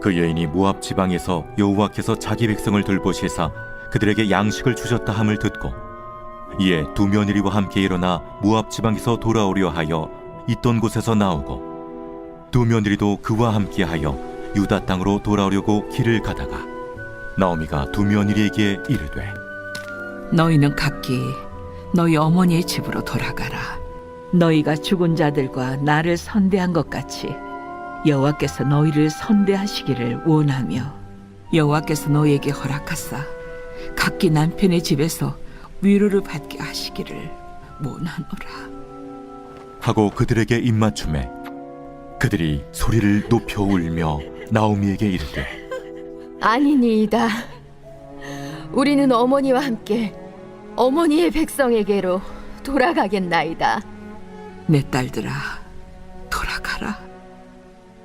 그 여인이 모압 지방에서 여호와께서 자기 백성을 돌보시사 그들에게 양식을 주셨다 함을 듣고 이에 두 며느리와 함께 일어나 모압 지방에서 돌아오려 하여 있던 곳에서 나오고 두 며느리도 그와 함께하여 유다 땅으로 돌아오려고 길을 가다가 나오미가 두 며느리에게 이르되 너희는 각기 너희 어머니의 집으로 돌아가라. 너희가 죽은 자들과 나를 선대한 것 같이 여호와께서 너희를 선대하시기를 원하며 여호와께서 너희에게 허락하사 각기 남편의 집에서 위로를 받게 하시기를 원하노라. 하고 그들에게 입맞춤에 그들이 소리를 높여 울며 나오미에게 이르되 아니니이다. 우리는 어머니와 함께 어머니의 백성에게로 돌아가겠나이다. 내 딸들아, 돌아가라.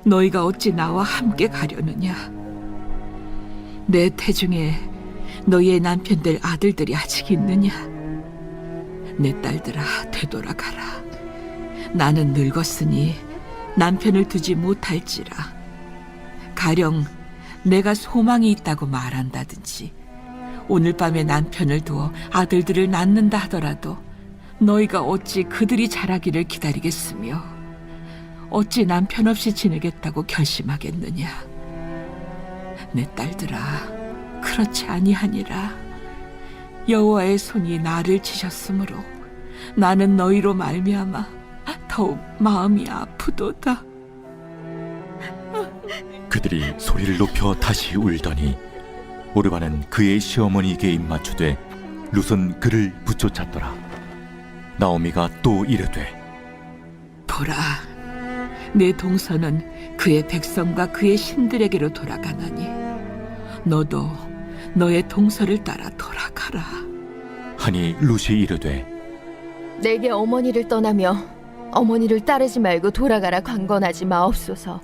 너희가 어찌 나와 함께 가려느냐? 내 태중에 너희의 남편들 아들들이 아직 있느냐? 내 딸들아, 되돌아가라. 나는 늙었으니 남편을 두지 못할지라. 가령 내가 소망이 있다고 말한다든지 오늘 밤에 남편을 두어 아들들을 낳는다 하더라도 너희가 어찌 그들이 자라기를 기다리겠으며 어찌 남편 없이 지내겠다고 결심하겠느냐? 내 딸들아, 그렇지 아니하니라. 여호와의 손이 나를 치셨으므로 나는 너희로 말미암아 더욱 마음이 아프도다. 그들이 소리를 높여 다시 울더니 오르바는 그의 시어머니에게 입맞추되 룻은 그를 붙쫓았더라. 나오미가 또 이르되 보라, 내 동서는 그의 백성과 그의 신들에게로 돌아가나니 너도 너의 동서를 따라 돌아가라. 하니 룻이 이르되 내게 어머니를 떠나며 어머니를 따르지 말고 돌아가라 강건하지 마옵소서.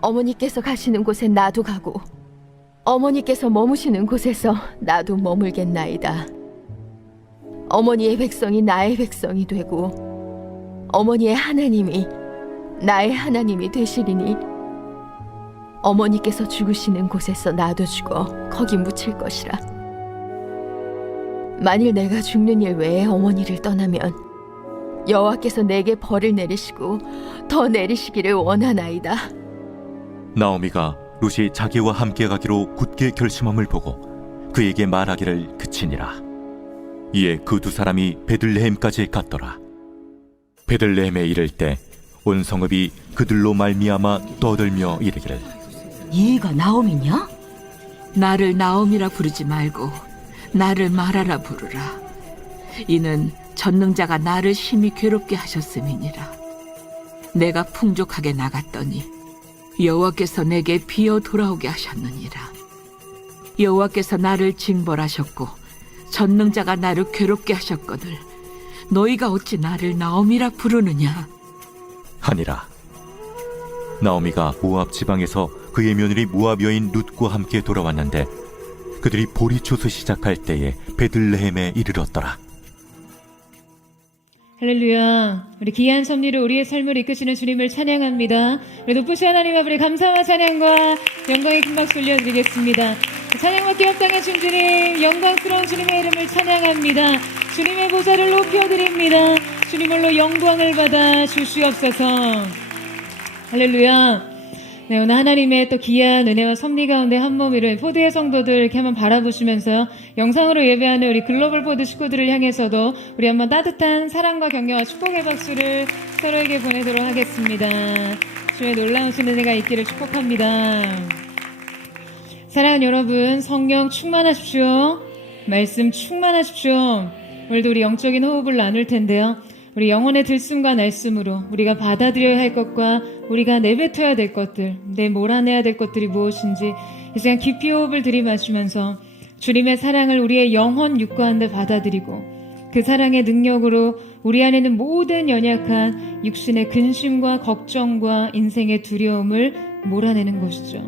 어머니께서 가시는 곳에 나도 가고 어머니께서 머무시는 곳에서 나도 머물겠나이다. 어머니의 백성이 나의 백성이 되고 어머니의 하나님이 나의 하나님이 되시리니 어머니께서 죽으시는 곳에서 나도 죽어 거기 묻힐 것이라. 만일 내가 죽는 일 외에 어머니를 떠나면 여호와께서 내게 벌을 내리시고 더 내리시기를 원하나이다. 나오미가 룻이 자기와 함께 가기로 굳게 결심함을 보고 그에게 말하기를 그치니라. 이에 그 두 사람이 베들레헴까지 갔더라. 베들레헴에 이를 때 온 성읍이 그들로 말미암아 떠들며 이르기를 얘가 나오미냐? 나를 나옴이라 부르지 말고 나를 마라라 부르라. 이는 전능자가 나를 심히 괴롭게 하셨음이니라. 내가 풍족하게 나갔더니 여호와께서 내게 비어 돌아오게 하셨느니라. 여호와께서 나를 징벌하셨고 전능자가 나를 괴롭게 하셨거늘 너희가 어찌 나를 나옴이라 부르느냐? 하니라. 나오미가 모압 지방에서 그의 며느리 모압 여인 룻과 함께 돌아왔는데 그들이 보리초서 시작할 때에 베들레헴에 이르렀더라. 할렐루야. 우리 귀한 섭리로 우리의 삶을 이끄시는 주님을 찬양합니다. 우리 높으신 하나님 앞에 감사와 찬양과 영광의 큰 박수 올려드리겠습니다. 찬양받기 합당하신 주님, 영광스러운 주님의 이름을 찬양합니다. 주님의 보좌를 높여드립니다. 주님으로 영광을 받아 주시옵소서. 할렐루야. 네, 오늘 하나님의 또 귀한 은혜와 섭리 가운데 한 몸이를 포드의 성도들 이렇게 한번 바라보시면서 영상으로 예배하는 우리 글로벌 포드 식구들을 향해서도 우리 한번 따뜻한 사랑과 격려와 축복의 박수를 서로에게 보내도록 하겠습니다. 주의 놀라우신 은혜가 있기를 축복합니다. 사랑하는 여러분, 성령 충만하십시오. 말씀 충만하십시오. 오늘도 우리 영적인 호흡을 나눌 텐데요. 우리 영혼의 들숨과 날숨으로 우리가 받아들여야 할 것과 우리가 내뱉어야 될 것들, 몰아내야 될 것들이 무엇인지 이 시간 깊이 호흡을 들이마시면서 주님의 사랑을 우리의 영혼 육가운데 받아들이고 그 사랑의 능력으로 우리 안에 있는 모든 연약한 육신의 근심과 걱정과 인생의 두려움을 몰아내는 것이죠.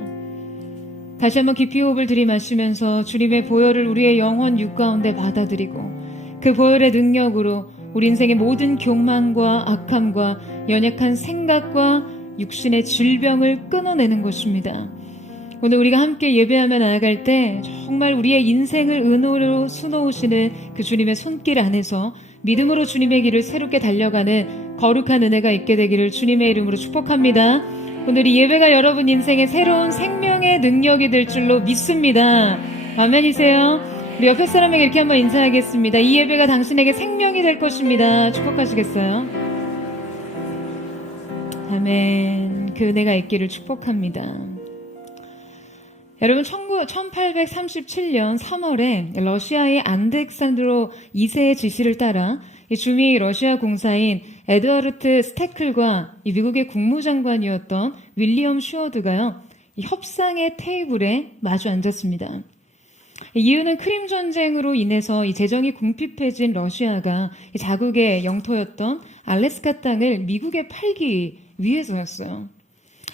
다시 한번 깊이 호흡을 들이마시면서 주님의 보혈을 우리의 영혼 육가운데 받아들이고 그 보혈의 능력으로 우리 인생의 모든 교만과 악함과 연약한 생각과 육신의 질병을 끊어내는 것입니다. 오늘 우리가 함께 예배하며 나아갈 때 정말 우리의 인생을 은호로 수놓으시는 그 주님의 손길 안에서 믿음으로 주님의 길을 새롭게 달려가는 거룩한 은혜가 있게 되기를 주님의 이름으로 축복합니다. 오늘 이 예배가 여러분 인생의 새로운 생명의 능력이 될 줄로 믿습니다. 아멘이세요? 우리 옆에 사람에게 이렇게 한번 인사하겠습니다. 이 예배가 당신에게 생명이 될 것입니다. 축복하시겠어요? 아멘. 그 은혜가 있기를 축복합니다. 여러분 1837년 3월에 러시아의 알렉산드로 2세의 지시를 따라 주미 러시아 공사인 에드워르트 스테클과 미국의 국무장관이었던 윌리엄 슈어드가요, 협상의 테이블에 마주 앉았습니다. 이유는 크림 전쟁으로 인해서 이 재정이 궁핍해진 러시아가 자국의 영토였던 알래스카 땅을 미국에 팔기 위해서였어요.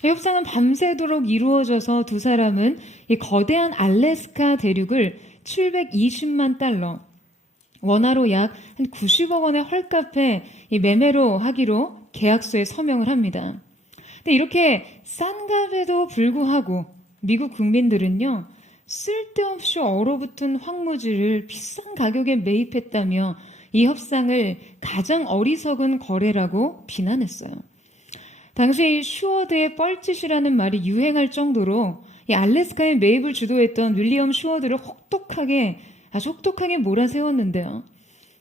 협상은 밤새도록 이루어져서 두 사람은 이 거대한 알래스카 대륙을 720만 달러, 원화로 약 한 90억 원의 헐값에 이 매매로 하기로 계약서에 서명을 합니다. 근데 이렇게 싼 값에도 불구하고 미국 국민들은요, 쓸데없이 얼어붙은 황무지를 비싼 가격에 매입했다며 이 협상을 가장 어리석은 거래라고 비난했어요. 당시 이 슈어드의 뻘짓이라는 말이 유행할 정도로 이 알래스카의 매입을 주도했던 윌리엄 슈어드를 아주 혹독하게 몰아세웠는데요.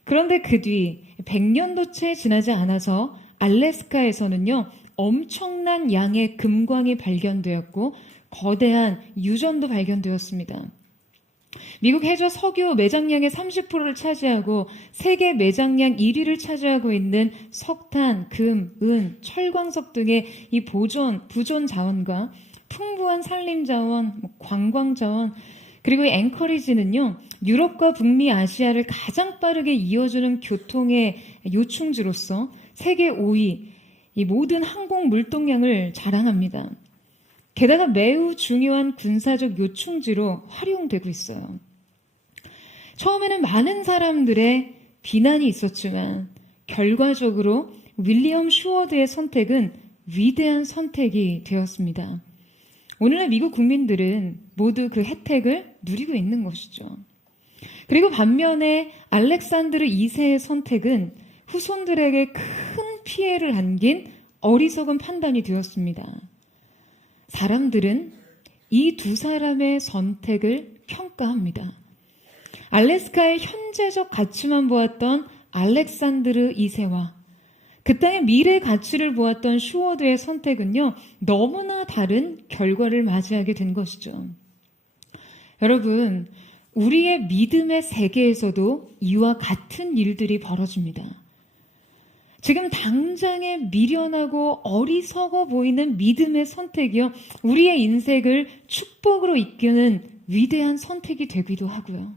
그런데 그 뒤 100년도 채 지나지 않아서 알래스카에서는요, 엄청난 양의 금광이 발견되었고 거대한 유전도 발견되었습니다. 미국 해저 석유 매장량의 30%를 차지하고 세계 매장량 1위를 차지하고 있는 석탄, 금, 은, 철광석 등의 이 부존 자원과 풍부한 산림 자원, 관광 자원, 그리고 이 앵커리지는요, 유럽과 북미 아시아를 가장 빠르게 이어주는 교통의 요충지로서 세계 5위, 이 모든 항공 물동량을 자랑합니다. 게다가 매우 중요한 군사적 요충지로 활용되고 있어요. 처음에는 많은 사람들의 비난이 있었지만 결과적으로 윌리엄 슈어드의 선택은 위대한 선택이 되었습니다. 오늘날 미국 국민들은 모두 그 혜택을 누리고 있는 것이죠. 그리고 반면에 알렉산드르 2세의 선택은 후손들에게 큰 피해를 안긴 어리석은 판단이 되었습니다. 사람들은 이 두 사람의 선택을 평가합니다. 알래스카의 현재적 가치만 보았던 알렉산드르 2세와 그 땅의 미래 가치를 보았던 슈어드의 선택은요, 너무나 다른 결과를 맞이하게 된 것이죠. 여러분, 우리의 믿음의 세계에서도 이와 같은 일들이 벌어집니다. 지금 당장에 미련하고 어리석어 보이는 믿음의 선택이요, 우리의 인생을 축복으로 이끄는 위대한 선택이 되기도 하고요.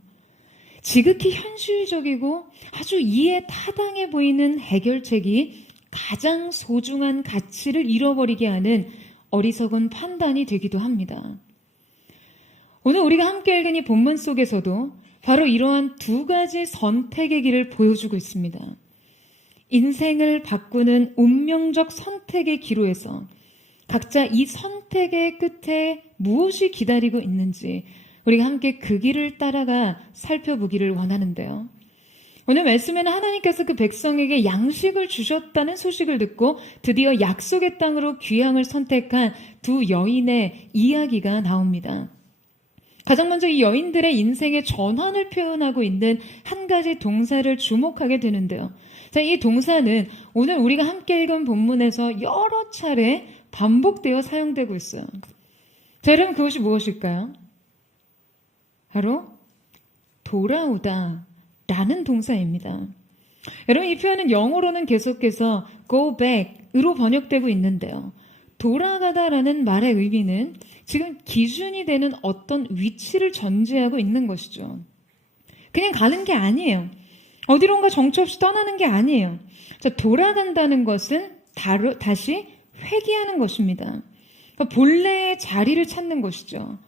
지극히 현실적이고 아주 이해 타당해 보이는 해결책이 가장 소중한 가치를 잃어버리게 하는 어리석은 판단이 되기도 합니다. 오늘 우리가 함께 읽은 이 본문 속에서도 바로 이러한 두 가지 선택의 길을 보여주고 있습니다. 인생을 바꾸는 운명적 선택의 기로에서 각자 이 선택의 끝에 무엇이 기다리고 있는지 우리가 함께 그 길을 따라가 살펴보기를 원하는데요. 오늘 말씀에는 하나님께서 그 백성에게 양식을 주셨다는 소식을 듣고 드디어 약속의 땅으로 귀향을 선택한 두 여인의 이야기가 나옵니다. 가장 먼저 이 여인들의 인생의 전환을 표현하고 있는 한 가지 동사를 주목하게 되는데요. 자, 이 동사는 오늘 우리가 함께 읽은 본문에서 여러 차례 반복되어 사용되고 있어요. 자, 여러분 그것이 무엇일까요? 바로 돌아오다 라는 동사입니다. 여러분 이 표현은 영어로는 계속해서 go back으로 번역되고 있는데요. 돌아가다라는 말의 의미는 지금 기준이 되는 어떤 위치를 전제하고 있는 것이죠. 그냥 가는 게 아니에요. 어디론가 정처 없이 떠나는 게 아니에요. 자, 돌아간다는 것은 다시 회귀하는 것입니다. 그러니까 본래의 자리를 찾는 것이죠.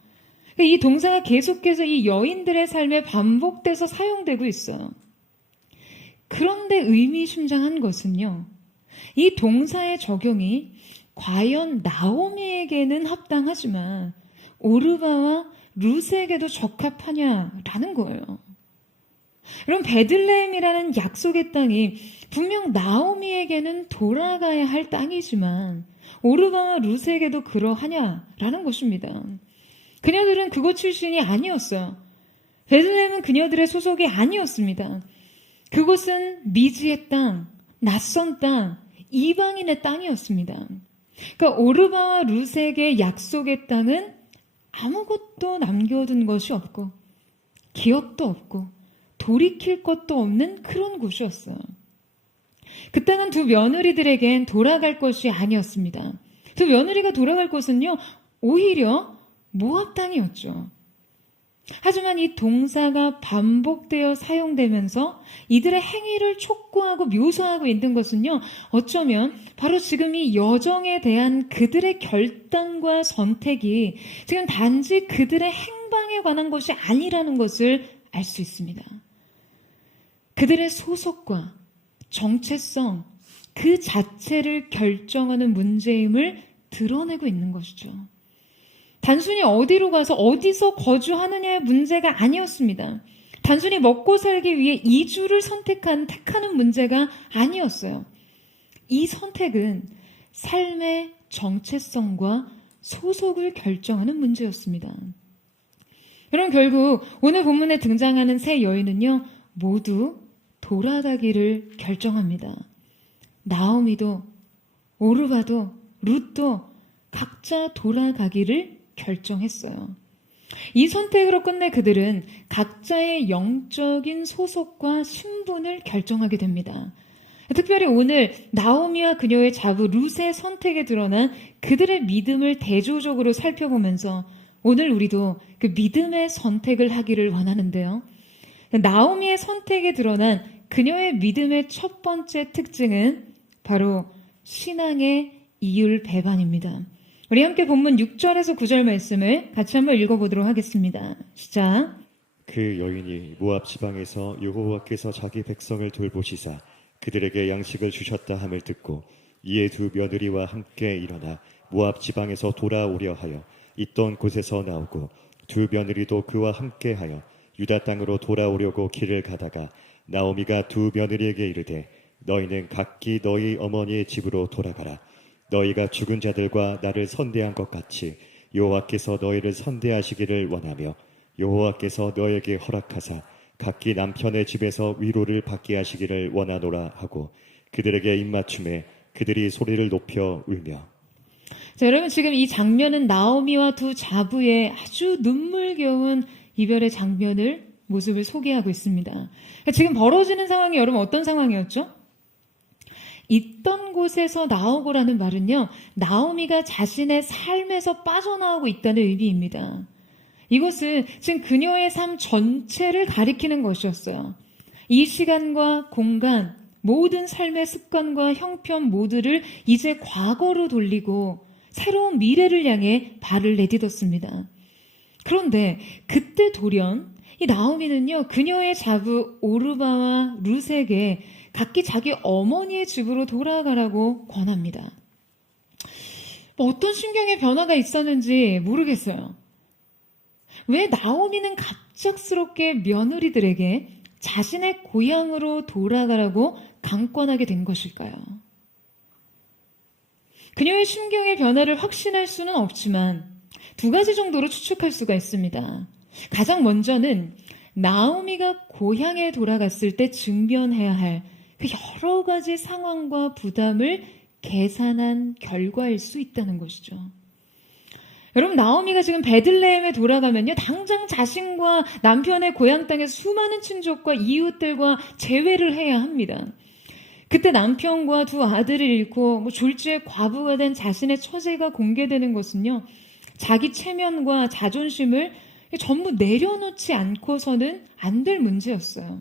이 동사가 계속해서 이 여인들의 삶에 반복돼서 사용되고 있어요. 그런데 의미심장한 것은요, 이 동사의 적용이 과연 나오미에게는 합당하지만 오르바와 룻에게도 적합하냐라는 거예요. 그럼 베들레헴이라는 약속의 땅이 분명 나오미에게는 돌아가야 할 땅이지만 오르바와 룻에게도 그러하냐라는 것입니다. 그녀들은 그곳 출신이 아니었어요. 베들레헴은 그녀들의 소속이 아니었습니다. 그곳은 미지의 땅, 낯선 땅, 이방인의 땅이었습니다. 그러니까 오르바와 룻에게 약속의 땅은 아무것도 남겨둔 것이 없고 기억도 없고 돌이킬 것도 없는 그런 곳이었어요. 그 땅은 두 며느리들에겐 돌아갈 것이 아니었습니다. 두 며느리가 돌아갈 곳은요, 오히려 모압 땅이었죠. 하지만 이 동사가 반복되어 사용되면서 이들의 행위를 촉구하고 묘사하고 있는 것은요, 어쩌면 바로 지금 이 여정에 대한 그들의 결단과 선택이 지금 단지 그들의 행방에 관한 것이 아니라는 것을 알 수 있습니다. 그들의 소속과 정체성 그 자체를 결정하는 문제임을 드러내고 있는 것이죠. 단순히 어디로 가서 어디서 거주하느냐의 문제가 아니었습니다. 단순히 먹고 살기 위해 이주를 택하는 문제가 아니었어요. 이 선택은 삶의 정체성과 소속을 결정하는 문제였습니다. 그럼 결국 오늘 본문에 등장하는 세 여인은요, 모두 돌아가기를 결정합니다. 나오미도 오르바도 룻도 각자 돌아가기를 결정했어요. 이 선택으로 끝내 그들은 각자의 영적인 소속과 신분을 결정하게 됩니다. 특별히 오늘 나오미와 그녀의 자부 룻의 선택에 드러난 그들의 믿음을 대조적으로 살펴보면서 오늘 우리도 그 믿음의 선택을 하기를 원하는데요. 나오미의 선택에 드러난 그녀의 믿음의 첫 번째 특징은 바로 신앙의 이율배반입니다. 우리 함께 본문 6절에서 9절 말씀을 같이 한번 읽어보도록 하겠습니다. 시작. 그 여인이 모압 지방에서 여호와께서 자기 백성을 돌보시사 그들에게 양식을 주셨다 함을 듣고 이에 두 며느리와 함께 일어나 모압 지방에서 돌아오려 하여 있던 곳에서 나오고 두 며느리도 그와 함께 하여 유다 땅으로 돌아오려고 길을 가다가 나오미가 두 며느리에게 이르되 너희는 각기 너희 어머니의 집으로 돌아가라. 너희가 죽은 자들과 나를 선대한 것 같이 여호와께서 너희를 선대하시기를 원하며 여호와께서 너희에게 허락하사 각기 남편의 집에서 위로를 받게 하시기를 원하노라 하고 그들에게 입맞춤에 그들이 소리를 높여 울며. 자, 여러분 지금 이 장면은 나오미와 두 자부의 아주 눈물겨운 이별의 모습을 소개하고 있습니다. 지금 벌어지는 상황이 여러분 어떤 상황이었죠? 있던 곳에서 나오고라는 말은요, 나오미가 자신의 삶에서 빠져나오고 있다는 의미입니다. 이것은 지금 그녀의 삶 전체를 가리키는 것이었어요. 이 시간과 공간, 모든 삶의 습관과 형편 모두를 이제 과거로 돌리고 새로운 미래를 향해 발을 내딛었습니다. 그런데 그때 돌연 이 나오미는요, 그녀의 자부 오르바와 룻에게 각기 자기 어머니의 집으로 돌아가라고 권합니다. 어떤 심경의 변화가 있었는지 모르겠어요. 왜 나오미는 갑작스럽게 며느리들에게 자신의 고향으로 돌아가라고 강권하게 된 것일까요? 그녀의 심경의 변화를 확신할 수는 없지만 두 가지 정도로 추측할 수가 있습니다. 가장 먼저는 나오미가 고향에 돌아갔을 때 직면해야 할 그 여러 가지 상황과 부담을 계산한 결과일 수 있다는 것이죠. 여러분, 나오미가 지금 베들레헴에 돌아가면요, 당장 자신과 남편의 고향 땅에서 수많은 친족과 이웃들과 재회를 해야 합니다. 그때 남편과 두 아들을 잃고 졸지에 과부가 된 자신의 처제가 공개되는 것은요, 자기 체면과 자존심을 전부 내려놓지 않고서는 안 될 문제였어요.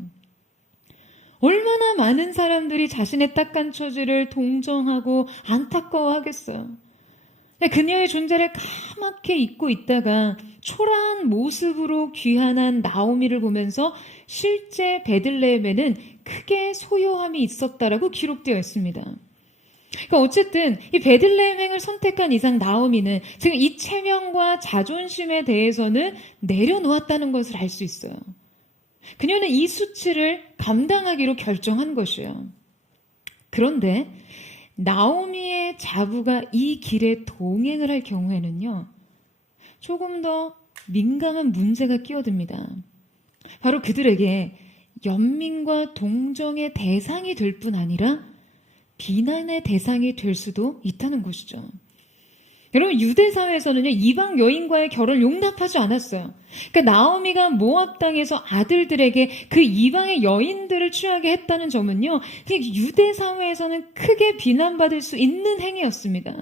얼마나 많은 사람들이 자신의 딱한 처지를 동정하고 안타까워하겠어요. 그녀의 존재를 까맣게 잊고 있다가 초라한 모습으로 귀환한 나오미를 보면서 실제 베들레헴에는 크게 소요함이 있었다라고 기록되어 있습니다. 그러니까 어쨌든 이 베들레헴행을 선택한 이상 나오미는 지금 이 체면과 자존심에 대해서는 내려놓았다는 것을 알 수 있어요. 그녀는 이 수치를 감당하기로 결정한 것이에요. 그런데 나오미의 자부가 이 길에 동행을 할 경우에는요, 조금 더 민감한 문제가 끼어듭니다. 바로 그들에게 연민과 동정의 대상이 될 뿐 아니라 비난의 대상이 될 수도 있다는 것이죠. 여러분, 유대 사회에서는요, 이방 여인과의 결혼을 용납하지 않았어요. 그러니까 나오미가 모압 땅에서 아들들에게 그 이방의 여인들을 취하게 했다는 점은요, 유대 사회에서는 크게 비난받을 수 있는 행위였습니다.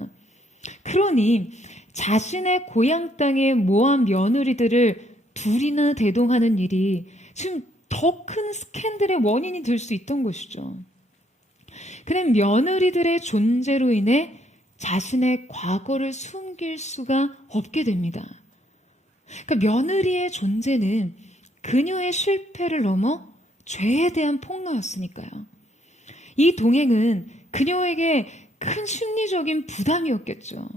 그러니 자신의 고향 땅의 모압 며느리들을 둘이나 대동하는 일이 지금 더 큰 스캔들의 원인이 될 수 있던 것이죠. 그는 며느리들의 존재로 인해 자신의 과거를 숨길 수가 없게 됩니다. 그러니까 며느리의 존재는 그녀의 실패를 넘어 죄에 대한 폭로였으니까요. 이 동행은 그녀에게 큰 심리적인 부담이었겠죠.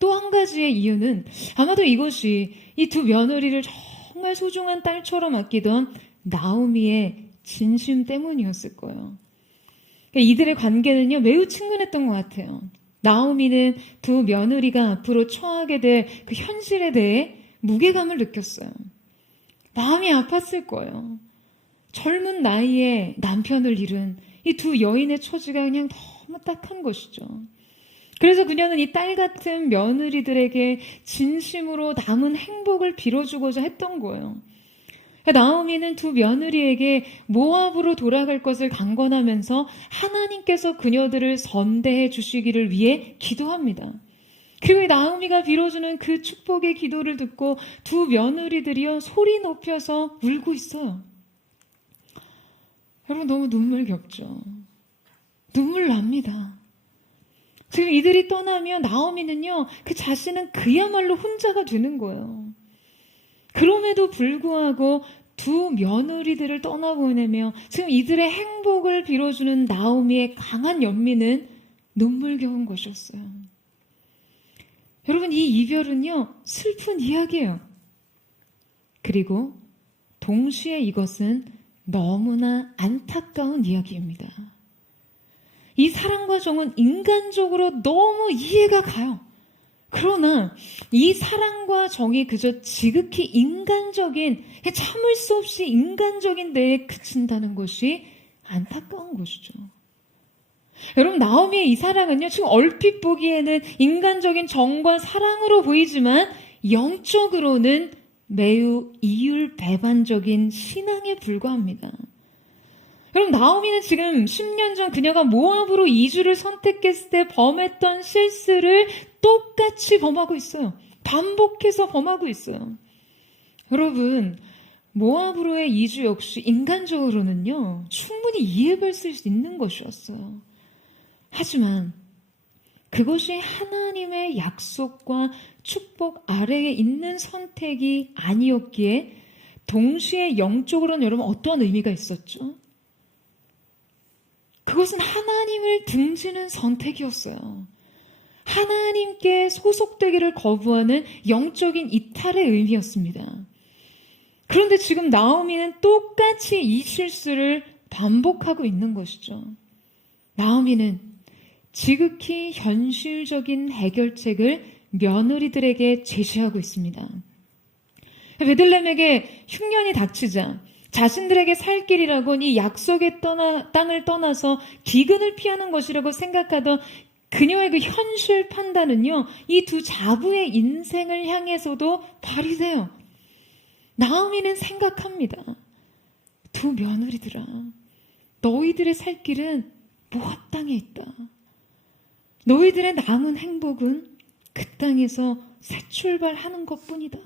또 한 가지의 이유는 아마도 이것이 이 두 며느리를 정말 소중한 딸처럼 아끼던 나오미의 진심 때문이었을 거예요. 이들의 관계는요, 매우 친근했던 것 같아요. 나오미는 두 며느리가 앞으로 처하게 될 그 현실에 대해 무게감을 느꼈어요. 마음이 아팠을 거예요. 젊은 나이에 남편을 잃은 이 두 여인의 처지가 그냥 너무 딱한 것이죠. 그래서 그녀는 이 딸 같은 며느리들에게 진심으로 남은 행복을 빌어주고자 했던 거예요. 나오미는 두 며느리에게 모압으로 돌아갈 것을 강권하면서 하나님께서 그녀들을 선대해 주시기를 위해 기도합니다. 그리고 나오미가 빌어주는 그 축복의 기도를 듣고 두 며느리들이요, 소리 높여서 울고 있어요. 여러분, 너무 눈물겹죠? 눈물 납니다. 지금 이들이 떠나면 나오미는요, 그 자신은 그야말로 혼자가 되는 거예요. 그럼에도 불구하고 두 며느리들을 떠나보내며 지금 이들의 행복을 빌어주는 나오미의 강한 연민은 눈물겨운 것이었어요. 여러분, 이 이별은요, 슬픈 이야기예요. 그리고 동시에 이것은 너무나 안타까운 이야기입니다. 이 사랑과 정은 인간적으로 너무 이해가 가요. 그러나 이 사랑과 정이 그저 지극히 인간적인, 참을 수 없이 인간적인 데에 그친다는 것이 안타까운 것이죠. 여러분, 나오미의 이 사랑은요, 지금 얼핏 보기에는 인간적인 정과 사랑으로 보이지만 영적으로는 매우 이율배반적인 신앙에 불과합니다. 여러분, 나오미는 지금 10년 전 그녀가 모압으로 이주를 선택했을 때 범했던 실수를 똑같이 범하고 있어요. 반복해서 범하고 있어요. 여러분, 모압으로의 이주 역시 인간적으로는요, 충분히 이해할 수 있는 것이었어요. 하지만 그것이 하나님의 약속과 축복 아래에 있는 선택이 아니었기에 동시에 영적으로는 여러분 어떠한 의미가 있었죠? 그것은 하나님을 등지는 선택이었어요. 하나님께 소속되기를 거부하는 영적인 이탈의 의미였습니다. 그런데 지금 나오미는 똑같이 이 실수를 반복하고 있는 것이죠. 나오미는 지극히 현실적인 해결책을 며느리들에게 제시하고 있습니다. 베들레헴에게 흉년이 닥치자 자신들에게 살 길이라고 이 약속의 땅을 떠나서 기근을 피하는 것이라고 생각하던 그녀의 그 현실 판단은요, 이 두 자부의 인생을 향해서도 발휘돼요. 나오미는 생각합니다. 두 며느리들아, 너희들의 살 길은 모압 땅에 있다. 너희들의 남은 행복은 그 땅에서 새 출발하는 것뿐이다.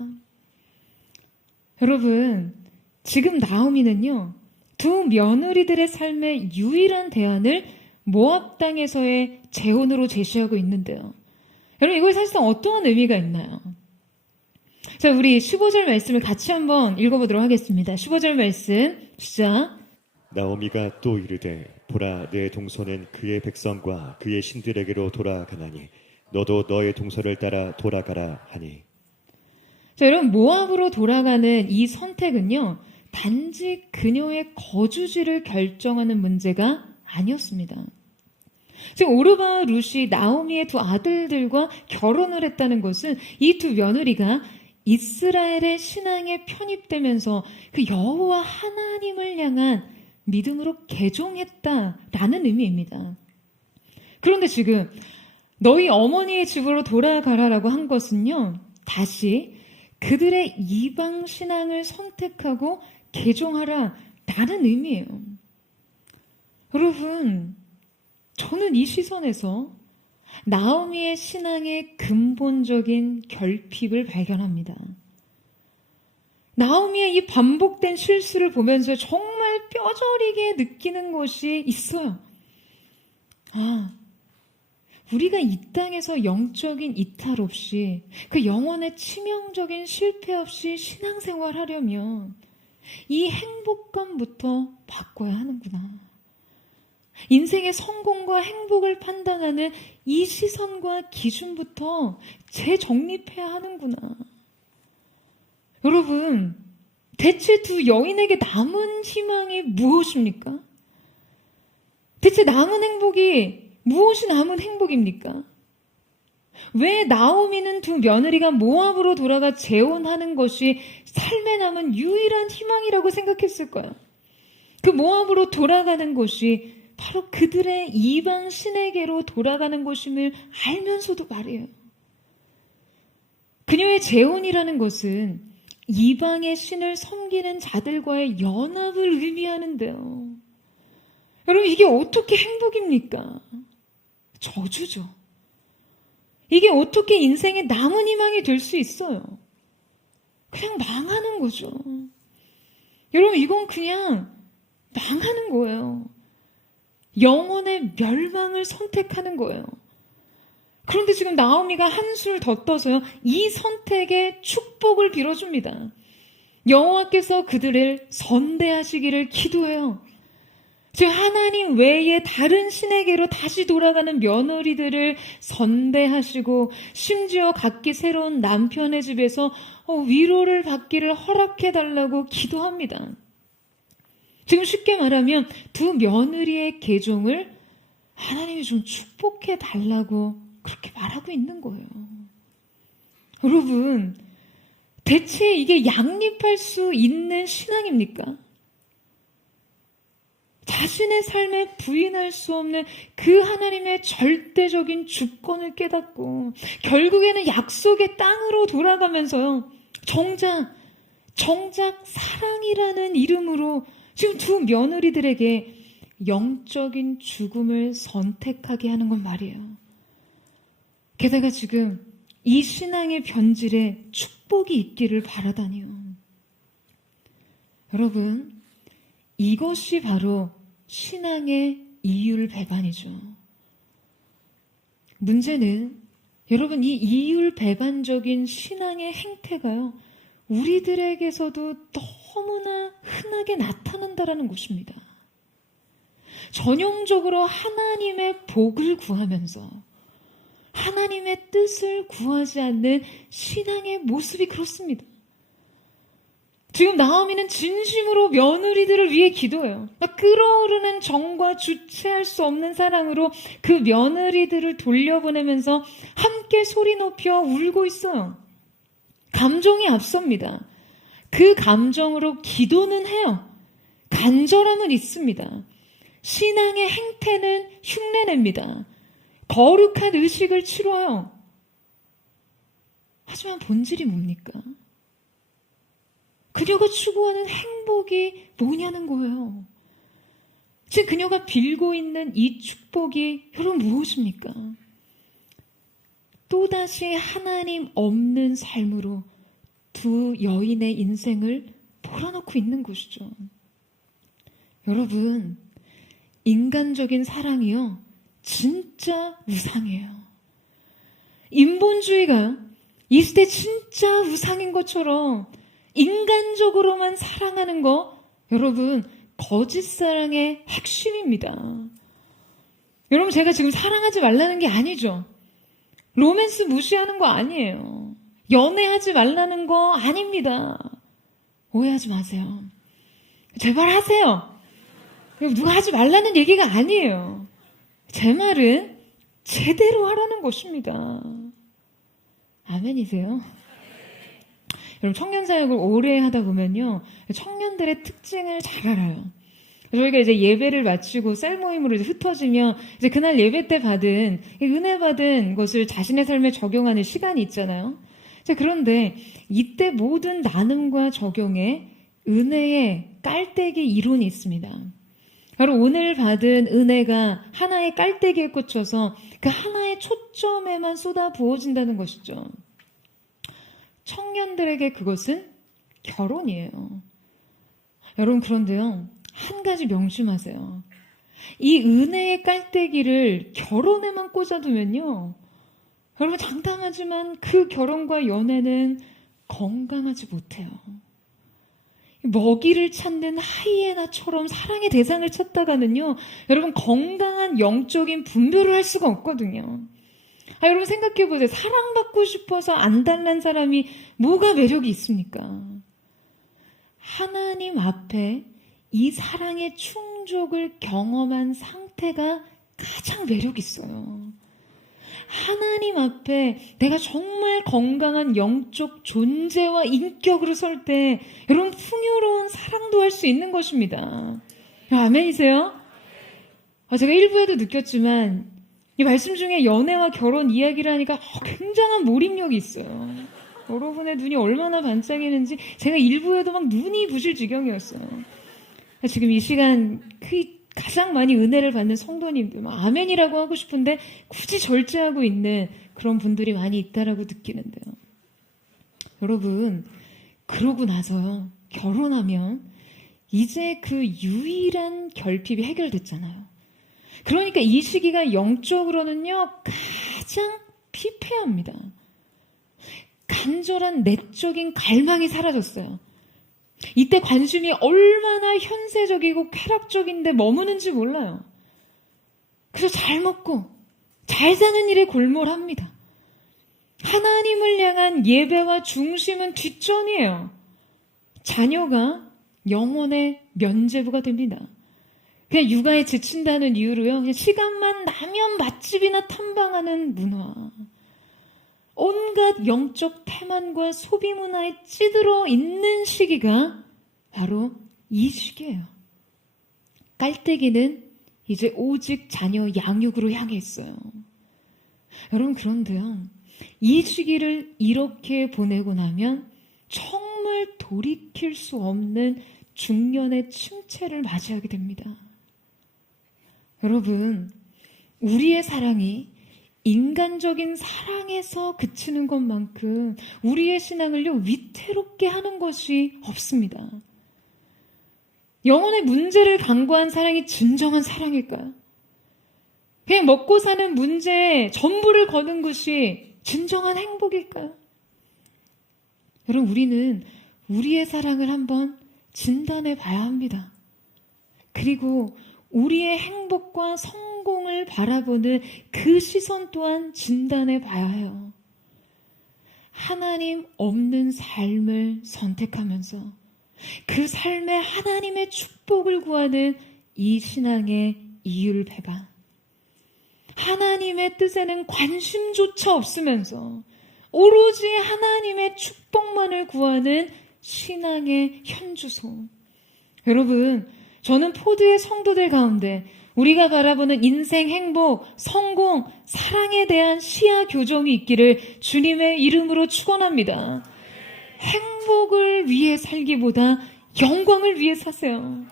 여러분, 지금 나오미는요, 두 며느리들의 삶의 유일한 대안을 모압 땅에서의 재혼으로 제시하고 있는데요. 여러분, 이거 사실상 어떠한 의미가 있나요? 자, 우리 15절 말씀을 같이 한번 읽어보도록 하겠습니다. 15절 말씀 시작. 나오미가 또 이르되 보라, 내 동서는 그의 백성과 그의 신들에게로 돌아가나니 너도 너의 동서를 따라 돌아가라 하니. 자, 여러분, 모압으로 돌아가는 이 선택은요, 단지 그녀의 거주지를 결정하는 문제가 아니었습니다. 지금 오르바와 룻이 나오미의 두 아들들과 결혼을 했다는 것은 이 두 며느리가 이스라엘의 신앙에 편입되면서 그 여호와 하나님을 향한 믿음으로 개종했다라는 의미입니다. 그런데 지금 너희 어머니의 집으로 돌아가라라고 한 것은요, 다시 그들의 이방 신앙을 선택하고 개종하라라는 의미예요. 여러분, 저는 이 시선에서 나오미의 신앙의 근본적인 결핍을 발견합니다. 나오미의 이 반복된 실수를 보면서 정말 뼈저리게 느끼는 것이 있어요. 아, 우리가 이 땅에서 영적인 이탈 없이 그 영혼의 치명적인 실패 없이 신앙생활 하려면 이 행복감부터 바꿔야 하는구나. 인생의 성공과 행복을 판단하는 이 시선과 기준부터 재정립해야 하는구나. 여러분, 대체 두 여인에게 남은 희망이 무엇입니까? 대체 남은 행복이 무엇이 남은 행복입니까? 왜 나오미는 두 며느리가 모압으로 돌아가 재혼하는 것이 삶에 남은 유일한 희망이라고 생각했을까요? 그 모압으로 돌아가는 것이 바로 그들의 이방 신에게로 돌아가는 것임을 알면서도 말이에요. 그녀의 재혼이라는 것은 이방의 신을 섬기는 자들과의 연합을 의미하는데요. 여러분, 이게 어떻게 행복입니까? 저주죠. 이게 어떻게 인생의 남은 희망이 될 수 있어요? 그냥 망하는 거죠. 여러분, 이건 그냥 망하는 거예요. 영혼의 멸망을 선택하는 거예요. 그런데 지금 나오미가 한술 더 떠서요, 이 선택에 축복을 빌어줍니다. 여호와께서 그들을 선대하시기를 기도해요. 즉 하나님 외에 다른 신에게로 다시 돌아가는 며느리들을 선대하시고 심지어 각기 새로운 남편의 집에서 위로를 받기를 허락해달라고 기도합니다. 지금 쉽게 말하면 두 며느리의 개종을 하나님이 좀 축복해달라고 그렇게 말하고 있는 거예요. 여러분, 대체 이게 양립할 수 있는 신앙입니까? 자신의 삶에 부인할 수 없는 그 하나님의 절대적인 주권을 깨닫고 결국에는 약속의 땅으로 돌아가면서요, 정작 사랑이라는 이름으로 지금 두 며느리들에게 영적인 죽음을 선택하게 하는 건 말이에요. 게다가 지금 이 신앙의 변질에 축복이 있기를 바라다니요. 여러분, 이것이 바로 신앙의 이율배반이죠. 문제는 여러분, 이 이율배반적인 신앙의 행태가요, 우리들에게서도 너무나 흔하게 나타난다라는 것입니다. 전형적으로 하나님의 복을 구하면서 하나님의 뜻을 구하지 않는 신앙의 모습이 그렇습니다. 지금 나오미는 진심으로 며느리들을 위해 기도해요. 끓어오르는 정과 주체할 수 없는 사랑으로 그 며느리들을 돌려보내면서 함께 소리 높여 울고 있어요. 감정이 앞섭니다. 그 감정으로 기도는 해요. 간절함은 있습니다. 신앙의 행태는 흉내냅니다. 거룩한 의식을 치러요. 하지만 본질이 뭡니까? 그녀가 추구하는 행복이 뭐냐는 거예요. 지금 그녀가 빌고 있는 이 축복이 여러분 무엇입니까? 또다시 하나님 없는 삶으로 두 여인의 인생을 몰아넣고 있는 것이죠. 여러분, 인간적인 사랑이요, 진짜 우상이에요. 인본주의가 이 시대 진짜 우상인 것처럼 인간적으로만 사랑하는 거, 여러분, 거짓 사랑의 핵심입니다. 여러분, 제가 지금 사랑하지 말라는 게 아니죠. 로맨스 무시하는 거 아니에요. 연애하지 말라는 거 아닙니다. 오해하지 마세요. 제발 하세요. 누가 하지 말라는 얘기가 아니에요. 제 말은 제대로 하라는 것입니다. 아멘이세요? 여러분, 청년 사역을 오래 하다 보면요, 청년들의 특징을 잘 알아요. 저희가 이제 예배를 마치고 쌀 모임으로 이제 흩어지면 이제 그날 예배 때 받은 은혜 받은 것을 자신의 삶에 적용하는 시간이 있잖아요. 자, 그런데 이때 모든 나눔과 적용에 은혜의 깔때기 이론이 있습니다. 바로 오늘 받은 은혜가 하나의 깔때기에 꽂혀서 그 하나의 초점에만 쏟아 부어진다는 것이죠. 청년들에게 그것은 결혼이에요. 여러분, 그런데요, 한 가지 명심하세요. 이 은혜의 깔때기를 결혼에만 꽂아두면요, 여러분, 당당하지만 그 결혼과 연애는 건강하지 못해요. 먹이를 찾는 하이에나처럼 사랑의 대상을 찾다가는요, 여러분, 건강한 영적인 분별을 할 수가 없거든요. 여러분, 생각해보세요. 사랑받고 싶어서 안달난 사람이 뭐가 매력이 있습니까? 하나님 앞에 이 사랑의 충족을 경험한 상태가 가장 매력 있어요. 하나님 앞에 내가 정말 건강한 영적 존재와 인격으로 설 때 여러분, 풍요로운 사랑도 할 수 있는 것입니다. 아멘이세요? 제가 일부에도 느꼈지만 이 말씀 중에 연애와 결혼 이야기를 하니까 굉장한 몰입력이 있어요. 여러분의 눈이 얼마나 반짝이는지 제가 일부에도 막 눈이 부실 지경이었어요. 지금 이 시간 가장 많이 은혜를 받는 성도님들, 아멘이라고 하고 싶은데 굳이 절제하고 있는 그런 분들이 많이 있다라고 느끼는데요. 여러분, 그러고 나서요, 결혼하면 이제 그 유일한 결핍이 해결됐잖아요. 그러니까 이 시기가 영적으로는요, 가장 피폐합니다. 간절한 내적인 갈망이 사라졌어요. 이때 관심이 얼마나 현세적이고 쾌락적인데 머무는지 몰라요. 그래서 잘 먹고 잘 사는 일에 골몰합니다. 하나님을 향한 예배와 중심은 뒷전이에요. 자녀가 영혼의 면죄부가 됩니다. 그냥 육아에 지친다는 이유로요, 그냥 시간만 나면 맛집이나 탐방하는 문화. 온갖 영적 태만과 소비 문화에 찌들어 있는 시기가 바로 이 시기예요. 깔때기는 이제 오직 자녀 양육으로 향해 있어요. 여러분, 그런데요, 이 시기를 이렇게 보내고 나면 정말 돌이킬 수 없는 중년의 침체를 맞이하게 됩니다. 여러분, 우리의 사랑이 인간적인 사랑에서 그치는 것만큼 우리의 신앙을요, 위태롭게 하는 것이 없습니다. 영혼의 문제를 강구한 사랑이 진정한 사랑일까요? 그냥 먹고 사는 문제에 전부를 거는 것이 진정한 행복일까요? 여러분, 우리는 우리의 사랑을 한번 진단해 봐야 합니다. 그리고 우리의 행복과 성공을 바라보는 그 시선 또한 진단해 봐야 해요. 하나님 없는 삶을 선택하면서 그 삶에 하나님의 축복을 구하는 이 신앙의 이율배반, 하나님의 뜻에는 관심조차 없으면서 오로지 하나님의 축복만을 구하는 신앙의 현주소. 여러분, 저는 포드의 성도들 가운데 우리가 바라보는 인생 행복, 성공, 사랑에 대한 시야 교정이 있기를 주님의 이름으로 축원합니다. 행복을 위해 살기보다 영광을 위해 사세요.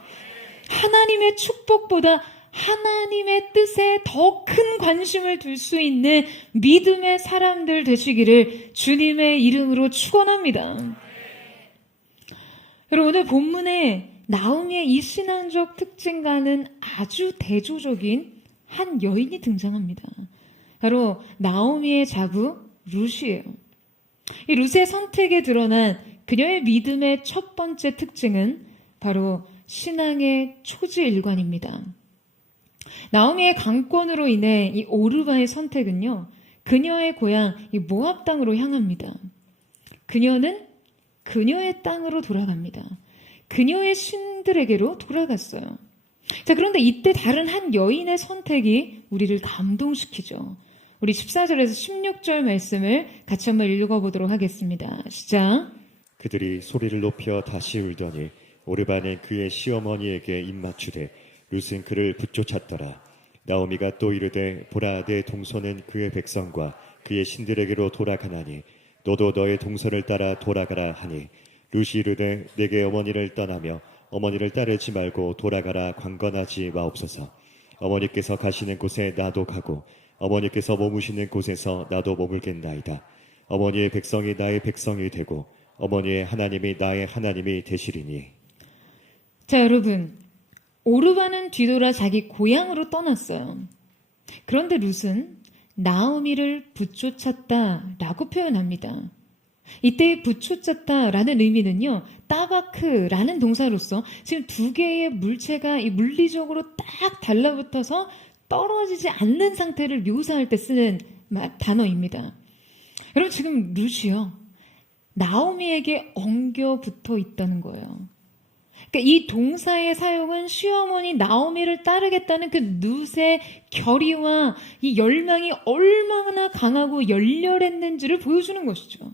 하나님의 축복보다 하나님의 뜻에 더 큰 관심을 둘 수 있는 믿음의 사람들 되시기를 주님의 이름으로 축원합니다. 여러분, 오늘 본문에 나오미의 이 신앙적 특징과는 아주 대조적인 한 여인이 등장합니다. 바로 나오미의 자부 룻이에요. 이 룻의 선택에 드러난 그녀의 믿음의 첫 번째 특징은 바로 신앙의 초지일관입니다. 나오미의 강권으로 인해 이 오르바의 선택은요, 그녀의 고향 이 모압 땅으로 향합니다. 그녀는 그녀의 땅으로 돌아갑니다. 그녀의 신들에게로 돌아갔어요. 자, 그런데 이때 다른 한 여인의 선택이 우리를 감동시키죠. 우리 14절에서 16절 말씀을 같이 한번 읽어보도록 하겠습니다. 시작. 그들이 소리를 높여 다시 울더니 오르바는 그의 시어머니에게 입맞추되 룻은 그를 붙쫓았더라. 나오미가 또 이르되 보라 내 동서는 그의 백성과 그의 신들에게로 돌아가나니 너도 너의 동서를 따라 돌아가라 하니 룻이 이르되 내게 어머니를 떠나며 어머니를 따르지 말고 돌아가라 강건하지 마옵소서. 어머니께서 가시는 곳에 나도 가고 어머니께서 머무시는 곳에서 나도 머물겠나이다. 어머니의 백성이 나의 백성이 되고 어머니의 하나님이 나의 하나님이 되시리니. 자, 여러분, 오르바는 뒤돌아 자기 고향으로 떠났어요. 그런데 룻은 나오미를 붙쫓았다라고 표현합니다. 이때 붙쫓았다라는 의미는요, 따바크라는 동사로서 지금 두 개의 물체가 이 물리적으로 딱 달라붙어서 떨어지지 않는 상태를 묘사할 때 쓰는 단어입니다. 여러분, 지금 룻이요, 나오미에게 엉겨 붙어 있다는 거예요. 그러니까 이 동사의 사용은 시어머니 나오미를 따르겠다는 그 룻의 결의와 이 열망이 얼마나 강하고 열렬했는지를 보여주는 것이죠.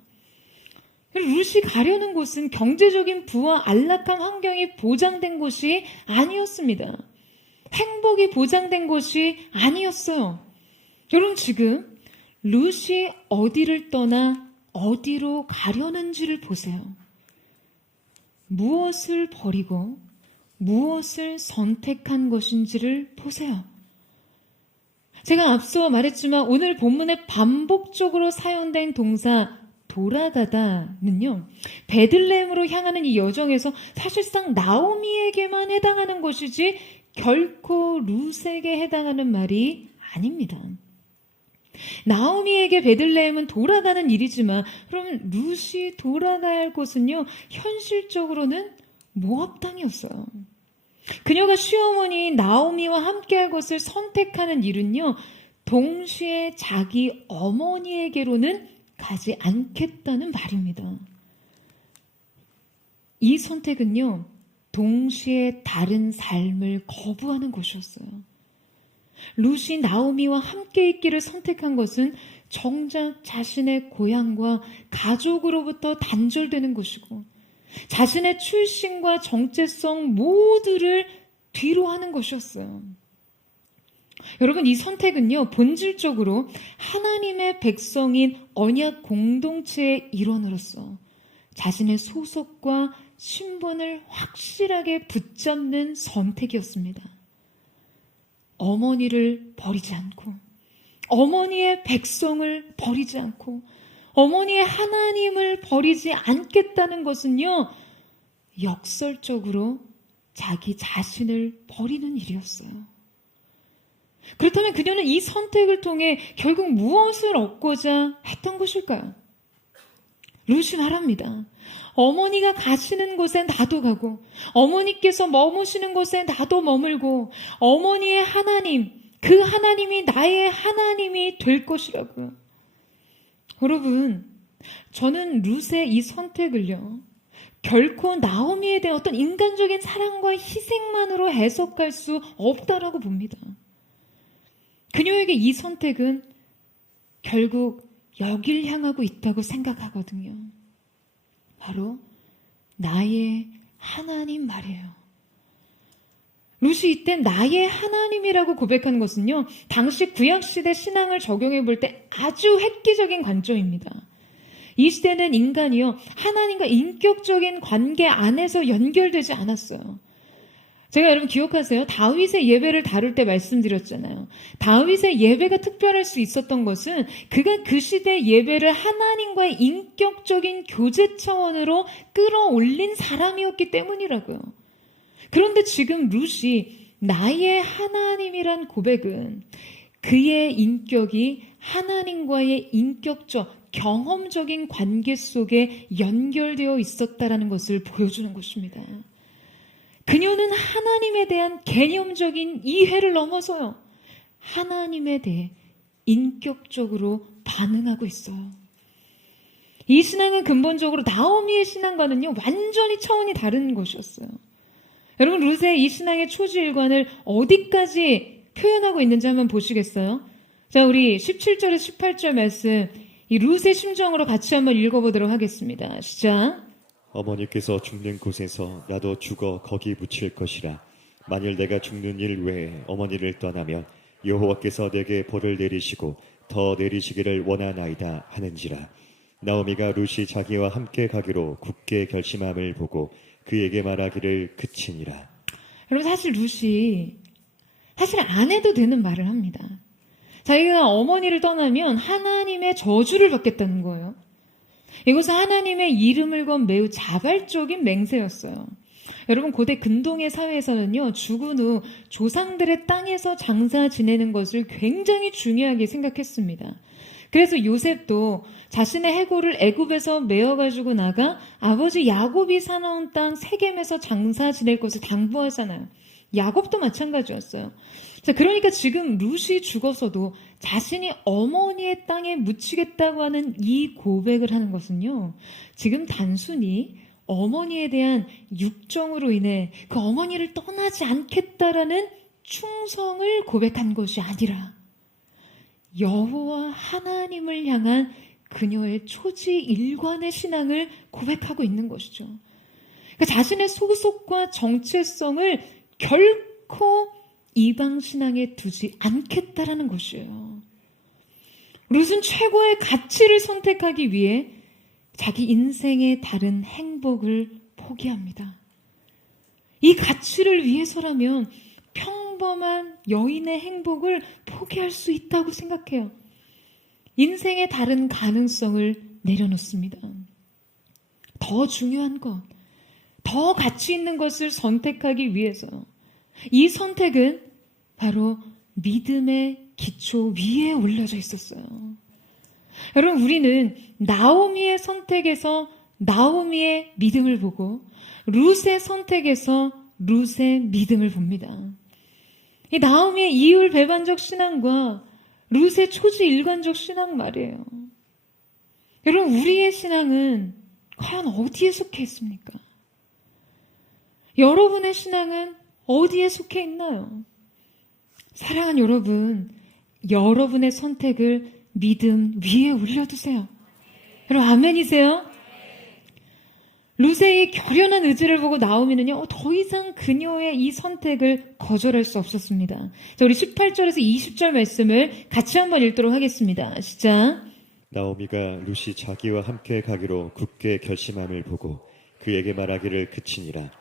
룻이 가려는 곳은 경제적인 부와 안락한 환경이 보장된 곳이 아니었습니다. 행복이 보장된 곳이 아니었어요. 여러분, 지금 룻이 어디를 떠나 어디로 가려는지를 보세요. 무엇을 버리고 무엇을 선택한 것인지를 보세요. 제가 앞서 말했지만 오늘 본문에 반복적으로 사용된 동사 돌아가다는요, 베들레헴으로 향하는 이 여정에서 사실상 나오미에게만 해당하는 것이지 결코 룻에게 해당하는 말이 아닙니다. 나오미에게 베들레헴은 돌아가는 일이지만 그럼 룻이 돌아가야 할 곳은요, 현실적으로는 모압 땅이었어요. 그녀가 시어머니 나오미와 함께할 것을 선택하는 일은요, 동시에 자기 어머니에게로는 가지 않겠다는 말입니다. 이 선택은요, 동시에 다른 삶을 거부하는 것이었어요. 룻이 나오미와 함께 있기를 선택한 것은 정작 자신의 고향과 가족으로부터 단절되는 것이고 자신의 출신과 정체성 모두를 뒤로 하는 것이었어요. 여러분, 이 선택은요, 본질적으로 하나님의 백성인 언약 공동체의 일원으로서 자신의 소속과 신분을 확실하게 붙잡는 선택이었습니다. 어머니를 버리지 않고, 어머니의 백성을 버리지 않고, 어머니의 하나님을 버리지 않겠다는 것은요, 역설적으로 자기 자신을 버리는 일이었어요. 그렇다면 그녀는 이 선택을 통해 결국 무엇을 얻고자 했던 것일까요? 룻이 말합니다. 어머니가 가시는 곳에 나도 가고 어머니께서 머무시는 곳에 나도 머물고 어머니의 하나님, 그 하나님이 나의 하나님이 될 것이라고요. 여러분, 저는 룻의 이 선택을요, 결코 나오미에 대한 어떤 인간적인 사랑과 희생만으로 해석할 수 없다라고 봅니다. 그녀에게 이 선택은 결국 여길 향하고 있다고 생각하거든요. 바로 나의 하나님 말이에요. 룻이 이때 나의 하나님이라고 고백한 것은요, 당시 구약시대 신앙을 적용해 볼 때 아주 획기적인 관점입니다. 이 시대는 인간이요, 하나님과 인격적인 관계 안에서 연결되지 않았어요. 제가 여러분 기억하세요? 다윗의 예배를 다룰 때 말씀드렸잖아요. 다윗의 예배가 특별할 수 있었던 것은 그가 그 시대 예배를 하나님과의 인격적인 교제 차원으로 끌어올린 사람이었기 때문이라고요. 그런데 지금 룻이 나의 하나님이란 고백은 그의 인격이 하나님과의 인격적, 경험적인 관계 속에 연결되어 있었다라는 것을 보여주는 것입니다. 그녀는 하나님에 대한 개념적인 이해를 넘어서요. 하나님에 대해 인격적으로 반응하고 있어요. 이 신앙은 근본적으로 나오미의 신앙과는요, 완전히 차원이 다른 것이었어요. 여러분, 룻의 이 신앙의 초지일관을 어디까지 표현하고 있는지 한번 보시겠어요? 자, 우리 17절에서 18절 말씀, 이 룻의 심정으로 같이 한번 읽어보도록 하겠습니다. 시작. 어머니께서 죽는 곳에서 나도 죽어 거기 묻힐 것이라. 만일 내가 죽는 일 외에 어머니를 떠나면 여호와께서 내게 벌을 내리시고 더 내리시기를 원하나이다 하는지라. 나오미가 룻이 자기와 함께 가기로 굳게 결심함을 보고 그에게 말하기를 그치니라. 여러분, 사실 룻이 사실 안 해도 되는 말을 합니다. 자기가 어머니를 떠나면 하나님의 저주를 받겠다는 거예요. 이것은 하나님의 이름을 건 매우 자발적인 맹세였어요. 여러분, 고대 근동의 사회에서는요, 죽은 후 조상들의 땅에서 장사 지내는 것을 굉장히 중요하게 생각했습니다. 그래서 요셉도 자신의 해골을 애굽에서 메어가지고 나가 아버지 야곱이 사놓은 땅 세겜에서 장사 지낼 것을 당부하잖아요. 야곱도 마찬가지였어요. 자, 그러니까 지금 룻이 죽어서도 자신이 어머니의 땅에 묻히겠다고 하는 이 고백을 하는 것은요, 지금 단순히 어머니에 대한 육정으로 인해 그 어머니를 떠나지 않겠다라는 충성을 고백한 것이 아니라 여호와 하나님을 향한 그녀의 초지일관의 신앙을 고백하고 있는 것이죠. 그러니까 자신의 소속과 정체성을 결코 이방 신앙에 두지 않겠다라는 것이에요. 룻은 최고의 가치를 선택하기 위해 자기 인생의 다른 행복을 포기합니다. 이 가치를 위해서라면 평범한 여인의 행복을 포기할 수 있다고 생각해요. 인생의 다른 가능성을 내려놓습니다. 더 중요한 것, 더 가치 있는 것을 선택하기 위해서 이 선택은 바로 믿음의 기초 위에 올려져 있었어요. 여러분, 우리는 나오미의 선택에서 나오미의 믿음을 보고 룻의 선택에서 룻의 믿음을 봅니다. 이 나오미의 이율배반적 신앙과 룻의 초지일관적 신앙 말이에요. 여러분, 우리의 신앙은 과연 어디에 속해 있습니까? 여러분의 신앙은 어디에 속해 있나요? 사랑하는 여러분, 여러분의 선택을 믿음 위에 올려두세요. 여러분, 아멘이세요? 룻의 이 결연한 의지를 보고 나오미는요, 더 이상 그녀의 이 선택을 거절할 수 없었습니다. 자, 우리 18절에서 20절 말씀을 같이 한번 읽도록 하겠습니다. 시작. 나오미가 룻이 자기와 함께 가기로 굳게 결심함을 보고 그에게 말하기를 그치니라.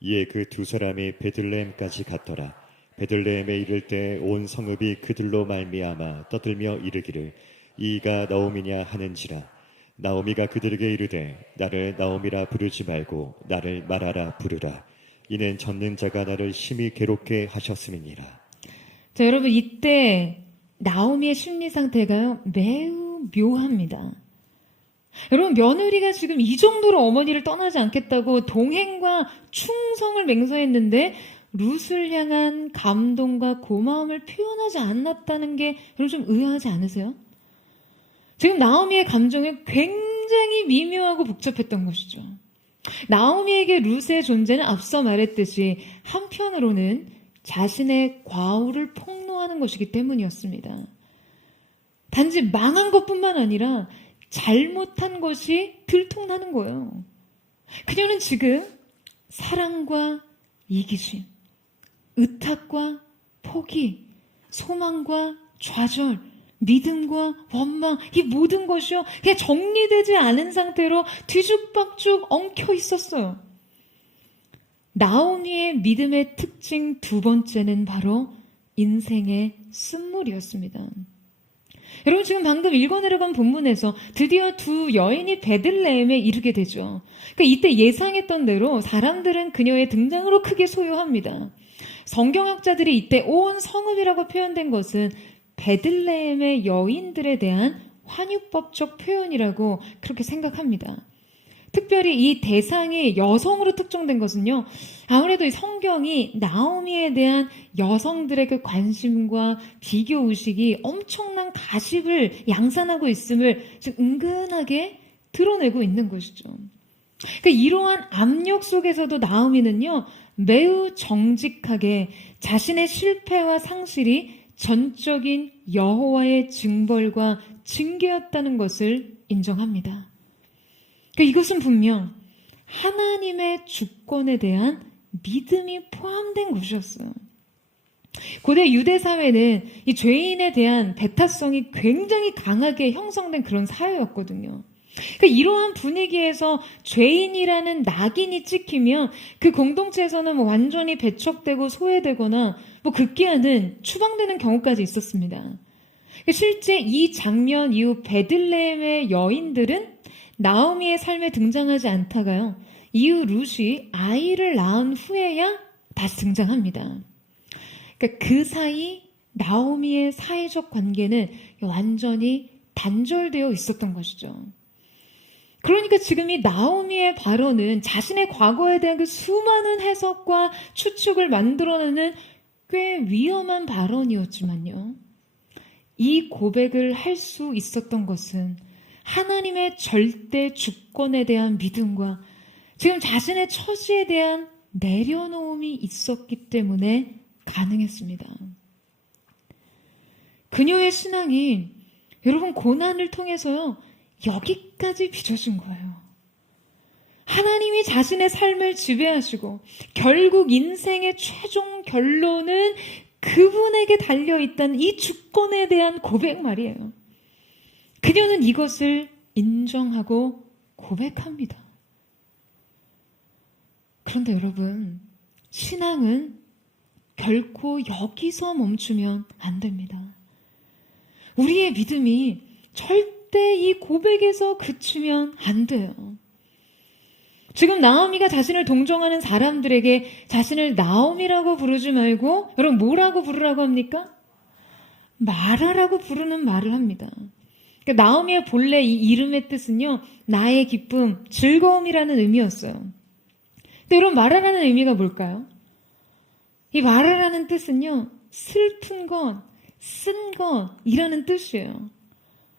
이에 그 두 사람이 베들레헴까지 갔더라. 베들레헴에 이를 때 온 성읍이 그들로 말미암아 떠들며 이르기를 이가 나오미냐 하는지라. 나오미가 그들에게 이르되 나를 나오미라 부르지 말고 나를 마라라 부르라. 이는 전능자가 나를 심히 괴롭게 하셨음이니라. 자, 여러분, 이때 나오미의 심리 상태가요, 매우 묘합니다. 여러분, 며느리가 지금 이 정도로 어머니를 떠나지 않겠다고 동행과 충성을 맹세했는데 룻을 향한 감동과 고마움을 표현하지 않았다는 게 여러분 좀 의아하지 않으세요? 지금 나오미의 감정은 굉장히 미묘하고 복잡했던 것이죠. 나오미에게 룻의 존재는 앞서 말했듯이 한편으로는 자신의 과오를 폭로하는 것이기 때문이었습니다. 단지 망한 것뿐만 아니라 잘못한 것이 들통나는 거예요. 그녀는 지금 사랑과 이기심, 의탁과 포기, 소망과 좌절, 믿음과 원망, 이 모든 것이요, 그냥 정리되지 않은 상태로 뒤죽박죽 엉켜 있었어요. 나오미의 믿음의 특징 두 번째는 바로 인생의 쓴물이었습니다. 여러분, 지금 방금 읽어내려간 본문에서 드디어 두 여인이 베들레헴에 이르게 되죠. 그러니까 이때 예상했던 대로 사람들은 그녀의 등장으로 크게 소요합니다. 성경학자들이 이때 온 성읍이라고 표현된 것은 베들레헴의 여인들에 대한 환유법적 표현이라고 그렇게 생각합니다. 특별히 이 대상이 여성으로 특정된 것은요, 아무래도 이 성경이 나오미에 대한 여성들의 그 관심과 비교 의식이 엄청난 가십을 양산하고 있음을 지금 은근하게 드러내고 있는 것이죠. 그러니까 이러한 압력 속에서도 나오미는요, 매우 정직하게 자신의 실패와 상실이 전적인 여호와의 징벌과 징계였다는 것을 인정합니다. 그러니까 이것은 분명 하나님의 주권에 대한 믿음이 포함된 것이었어요. 고대 유대 사회는 이 죄인에 대한 배타성이 굉장히 강하게 형성된 그런 사회였거든요. 그러니까 이러한 분위기에서 죄인이라는 낙인이 찍히면 그 공동체에서는 뭐 완전히 배척되고 소외되거나 뭐 급기야는 추방되는 경우까지 있었습니다. 그러니까 실제 이 장면 이후 베들레헴의 여인들은 나오미의 삶에 등장하지 않다가요, 이후 룻이 아이를 낳은 후에야 다시 등장합니다. 그러니까 그 사이 나오미의 사회적 관계는 완전히 단절되어 있었던 것이죠. 그러니까 지금 이 나오미의 발언은 자신의 과거에 대한 그 수많은 해석과 추측을 만들어내는 꽤 위험한 발언이었지만요, 이 고백을 할 수 있었던 것은 하나님의 절대 주권에 대한 믿음과 지금 자신의 처지에 대한 내려놓음이 있었기 때문에 가능했습니다. 그녀의 신앙이 여러분 고난을 통해서요, 여기까지 빚어진 거예요. 하나님이 자신의 삶을 지배하시고 결국 인생의 최종 결론은 그분에게 달려있다는 이 주권에 대한 고백 말이에요. 그녀는 이것을 인정하고 고백합니다. 그런데 여러분, 신앙은 결코 여기서 멈추면 안 됩니다. 우리의 믿음이 절대 이 고백에서 그치면 안 돼요. 지금 나오미가 자신을 동정하는 사람들에게 자신을 나오미라고 부르지 말고 여러분 뭐라고 부르라고 합니까? 마라라고 부르는 말을 합니다. 그러니까 나오미의 본래 이 이름의 뜻은요, 나의 기쁨, 즐거움이라는 의미였어요. 근데 여러분 마라라는 의미가 뭘까요? 이 마라라는 뜻은요, 슬픈 것, 쓴 것이라는 뜻이에요.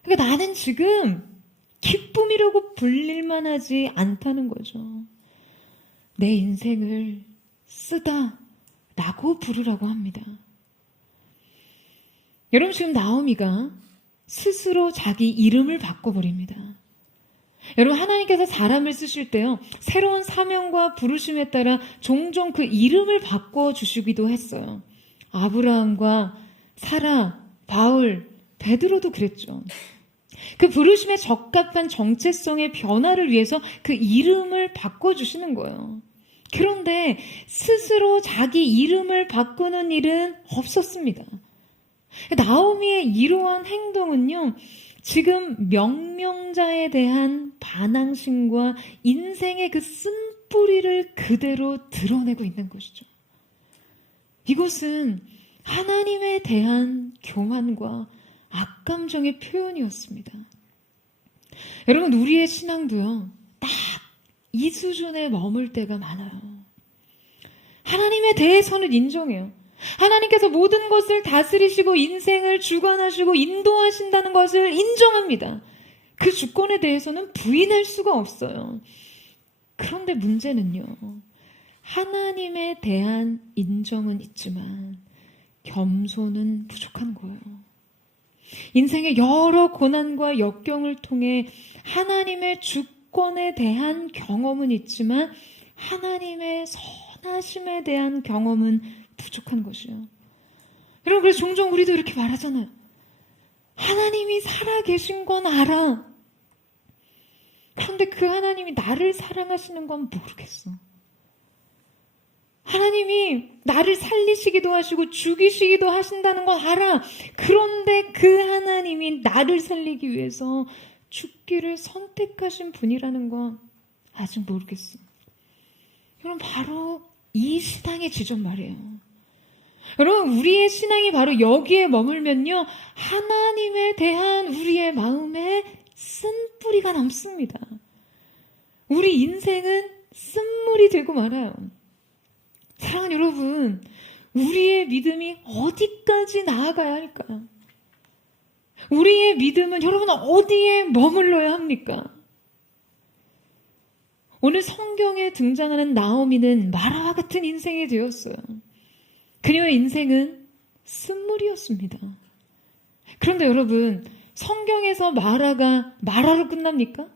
그러니까 나는 지금 기쁨이라고 불릴만 하지 않다는 거죠. 내 인생을 쓰다 라고 부르라고 합니다. 여러분 지금 나오미가 스스로 자기 이름을 바꿔버립니다. 여러분 하나님께서 사람을 쓰실 때요, 새로운 사명과 부르심에 따라 종종 그 이름을 바꿔주시기도 했어요. 아브라함과 사라, 바울, 베드로도 그랬죠. 그 부르심에 적합한 정체성의 변화를 위해서 그 이름을 바꿔주시는 거예요. 그런데 스스로 자기 이름을 바꾸는 일은 없었습니다. 나오미의 이러한 행동은요, 지금 명명자에 대한 반항심과 인생의 그 쓴뿌리를 그대로 드러내고 있는 것이죠. 이것은 하나님에 대한 교만과 악감정의 표현이었습니다. 여러분 우리의 신앙도요, 딱 이 수준에 머물 때가 많아요. 하나님에 대해서는 인정해요. 하나님께서 모든 것을 다스리시고 인생을 주관하시고 인도하신다는 것을 인정합니다. 그 주권에 대해서는 부인할 수가 없어요. 그런데 문제는요, 하나님에 대한 인정은 있지만 겸손은 부족한 거예요. 인생의 여러 고난과 역경을 통해 하나님의 주권에 대한 경험은 있지만 하나님의 선하심에 대한 경험은 부족한 것이요. 여러분 그래서 종종 우리도 이렇게 말하잖아요. 하나님이 살아계신 건 알아. 그런데 그 하나님이 나를 사랑하시는 건 모르겠어. 하나님이 나를 살리시기도 하시고 죽이시기도 하신다는 건 알아. 그런데 그 하나님이 나를 살리기 위해서 죽기를 선택하신 분이라는 건 아직 모르겠어. 여러분 바로 이 신앙의 지점 말이에요. 여러분 우리의 신앙이 바로 여기에 머물면요, 하나님에 대한 우리의 마음에 쓴뿌리가 남습니다. 우리 인생은 쓴물이 되고 말아요. 사랑하는 여러분, 우리의 믿음이 어디까지 나아가야 할까요? 우리의 믿음은 여러분 어디에 머물러야 합니까? 오늘 성경에 등장하는 나오미는 마라와 같은 인생이 되었어요. 그녀의 인생은 쓴물이었습니다. 그런데 여러분, 성경에서 마라가 마라로 끝납니까?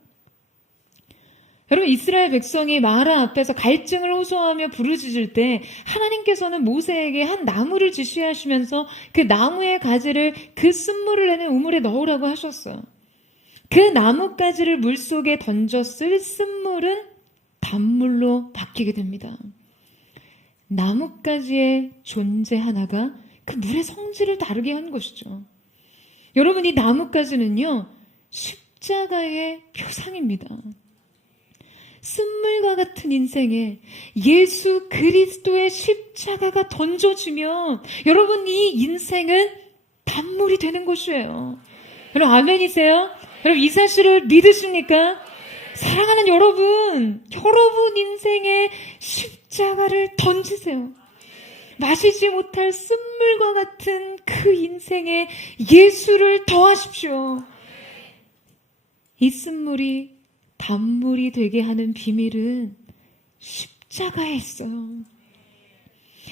여러분, 이스라엘 백성이 마라 앞에서 갈증을 호소하며 부르짖을 때 하나님께서는 모세에게 한 나무를 지시하시면서 그 나무의 가지를 그 쓴물을 내는 우물에 넣으라고 하셨어요. 그 나뭇가지를 물속에 던졌을 쓴물은 단물로 바뀌게 됩니다. 나뭇가지의 존재 하나가 그 물의 성질을 다르게 한 것이죠. 여러분, 이 나뭇가지는요, 십자가의 표상입니다. 쓴물과 같은 인생에 예수 그리스도의 십자가가 던져지면 여러분, 이 인생은 단물이 되는 것이에요. 여러분, 아멘이세요? 여러분, 이 사실을 믿으십니까? 사랑하는 여러분 인생에 십자가를 던지세요. 마시지 못할 쓴물과 같은 그 인생에 예수를 더하십시오. 이 쓴물이 단물이 되게 하는 비밀은 십자가에 있어요.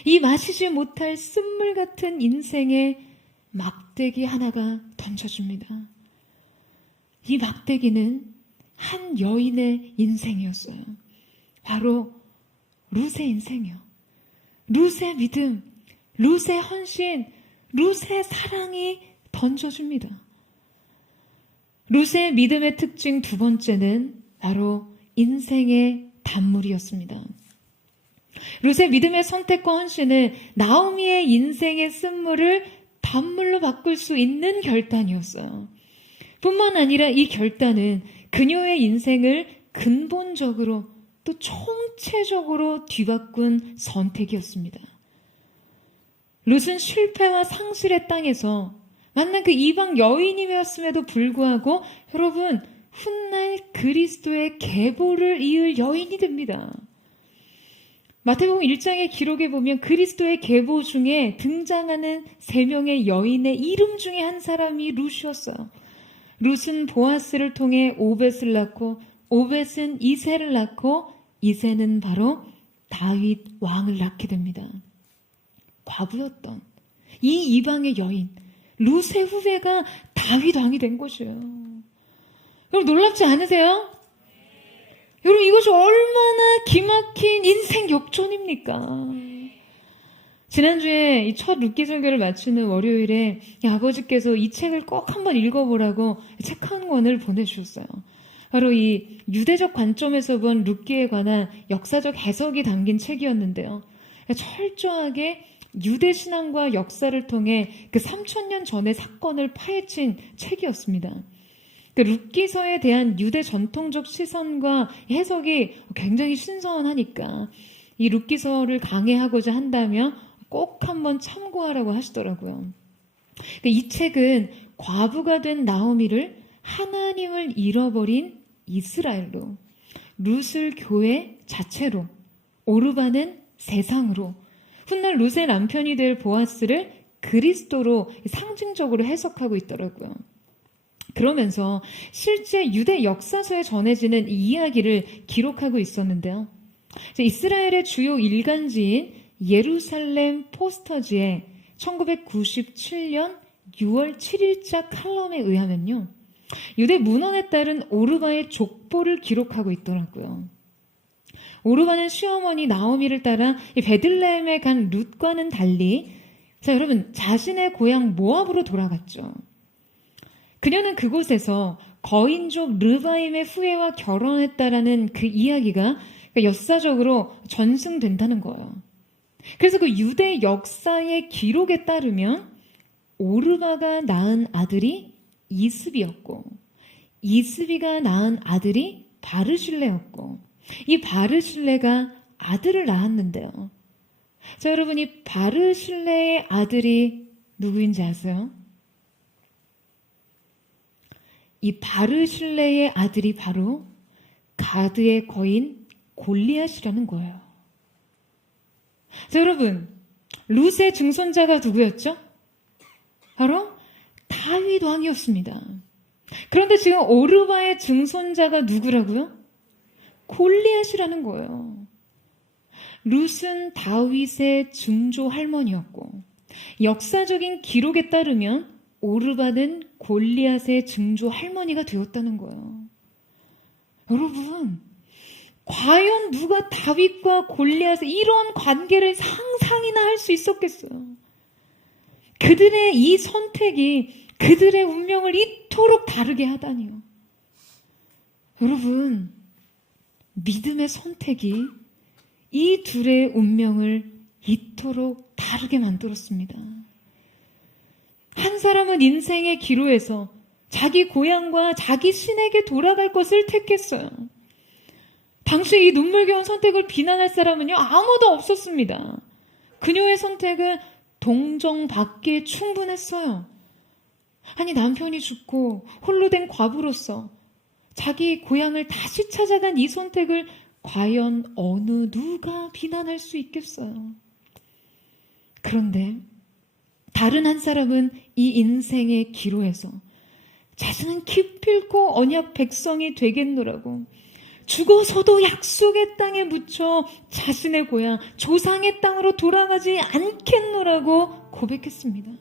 이 마시지 못할 쓴물 같은 인생에 막대기 하나가 던져집니다. 이 막대기는 한 여인의 인생이었어요. 바로 룻의 인생이요. 룻의 믿음, 룻의 헌신, 룻의 사랑이 던져줍니다. 룻의 믿음의 특징 두 번째는 바로 인생의 단물이었습니다. 룻의 믿음의 선택과 헌신은 나오미의 인생의 쓴물을 단물로 바꿀 수 있는 결단이었어요. 뿐만 아니라 이 결단은 그녀의 인생을 근본적으로 또 총체적으로 뒤바꾼 선택이었습니다. 룻은 실패와 상실의 땅에서 만난 그 이방 여인이었음에도 불구하고 여러분, 훗날 그리스도의 계보를 이을 여인이 됩니다. 마태복음 1장의 기록에 보면 그리스도의 계보 중에 등장하는 3명의 여인의 이름 중에 한 사람이 룻이었어요. 룻은 보아스를 통해 오벳을 낳고 오벳은 이새를 낳고 이새는 바로 다윗 왕을 낳게 됩니다. 과부였던 이 이방의 여인 룻의 후배가 다윗 왕이 된 것이에요. 여러분, 놀랍지 않으세요? 여러분, 이것이 얼마나 기막힌 인생 역전입니까? 지난주에 이 첫 룻기 설교를 마치는 월요일에 아버지께서 이 책을 꼭 한번 읽어보라고 책 한 권을 보내주셨어요. 바로 이 유대적 관점에서 본 룻기에 관한 역사적 해석이 담긴 책이었는데요. 철저하게 유대 신앙과 역사를 통해 그 3000년 전의 사건을 파헤친 책이었습니다. 그 룻기서에 대한 유대 전통적 시선과 해석이 굉장히 신선하니까 이 룻기서를 강해하고자 한다면 꼭 한번 참고하라고 하시더라고요. 이 책은 과부가 된 나오미를 하나님을 잃어버린 이스라엘로, 룻을 교회 자체로, 오르바는 세상으로, 훗날 룻의 남편이 될 보아스를 그리스도로 상징적으로 해석하고 있더라고요. 그러면서 실제 유대 역사서에 전해지는 이 이야기를 기록하고 있었는데요. 이스라엘의 주요 일간지인 예루살렘 포스터지에 1997년 6월 7일자 칼럼에 의하면요, 유대 문헌에 따른 오르바의 족보를 기록하고 있더라고요. 오르바는 시어머니 나오미를 따라 베들레헴에 간 룻과는 달리, 여러분, 자신의 고향 모압으로 돌아갔죠. 그녀는 그곳에서 거인족 르바임의 후예와 결혼했다라는 그 이야기가 역사적으로 전승된다는 거예요. 그래서 그 유대 역사의 기록에 따르면 오르바가 낳은 아들이 이스비였고, 이스비가 낳은 아들이 바르실레였고, 이 바르실레가 아들을 낳았는데요. 자, 여러분, 이 바르실레의 아들이 누구인지 아세요? 이 바르실레의 아들이 바로 가드의 거인 골리앗이라는 거예요. 자, 여러분, 룻의 증손자가 누구였죠? 바로 다윗 왕이었습니다. 그런데 지금 오르바의 증손자가 누구라고요? 골리앗이라는 거예요. 룻은 다윗의 증조 할머니였고, 역사적인 기록에 따르면 오르바는 골리앗의 증조 할머니가 되었다는 거예요. 여러분, 과연 누가 다윗과 골리앗의 이런 관계를 상상이나 할 수 있었겠어요? 그들의 이 선택이 그들의 운명을 이토록 다르게 하다니요. 여러분, 믿음의 선택이 이 둘의 운명을 이토록 다르게 만들었습니다. 한 사람은 인생의 기로에서 자기 고향과 자기 신에게 돌아갈 것을 택했어요. 당시 이 눈물겨운 선택을 비난할 사람은요, 아무도 없었습니다. 그녀의 선택은 동정받기에 충분했어요. 아니, 남편이 죽고 홀로 된 과부로서 자기 고향을 다시 찾아간 이 선택을 과연 어느 누가 비난할 수 있겠어요? 그런데 다른 한 사람은 이 인생의 기로에서 자신은 기필코 언약 백성이 되겠노라고 죽어서도 약속의 땅에 묻혀 자신의 고향, 조상의 땅으로 돌아가지 않겠노라고 고백했습니다.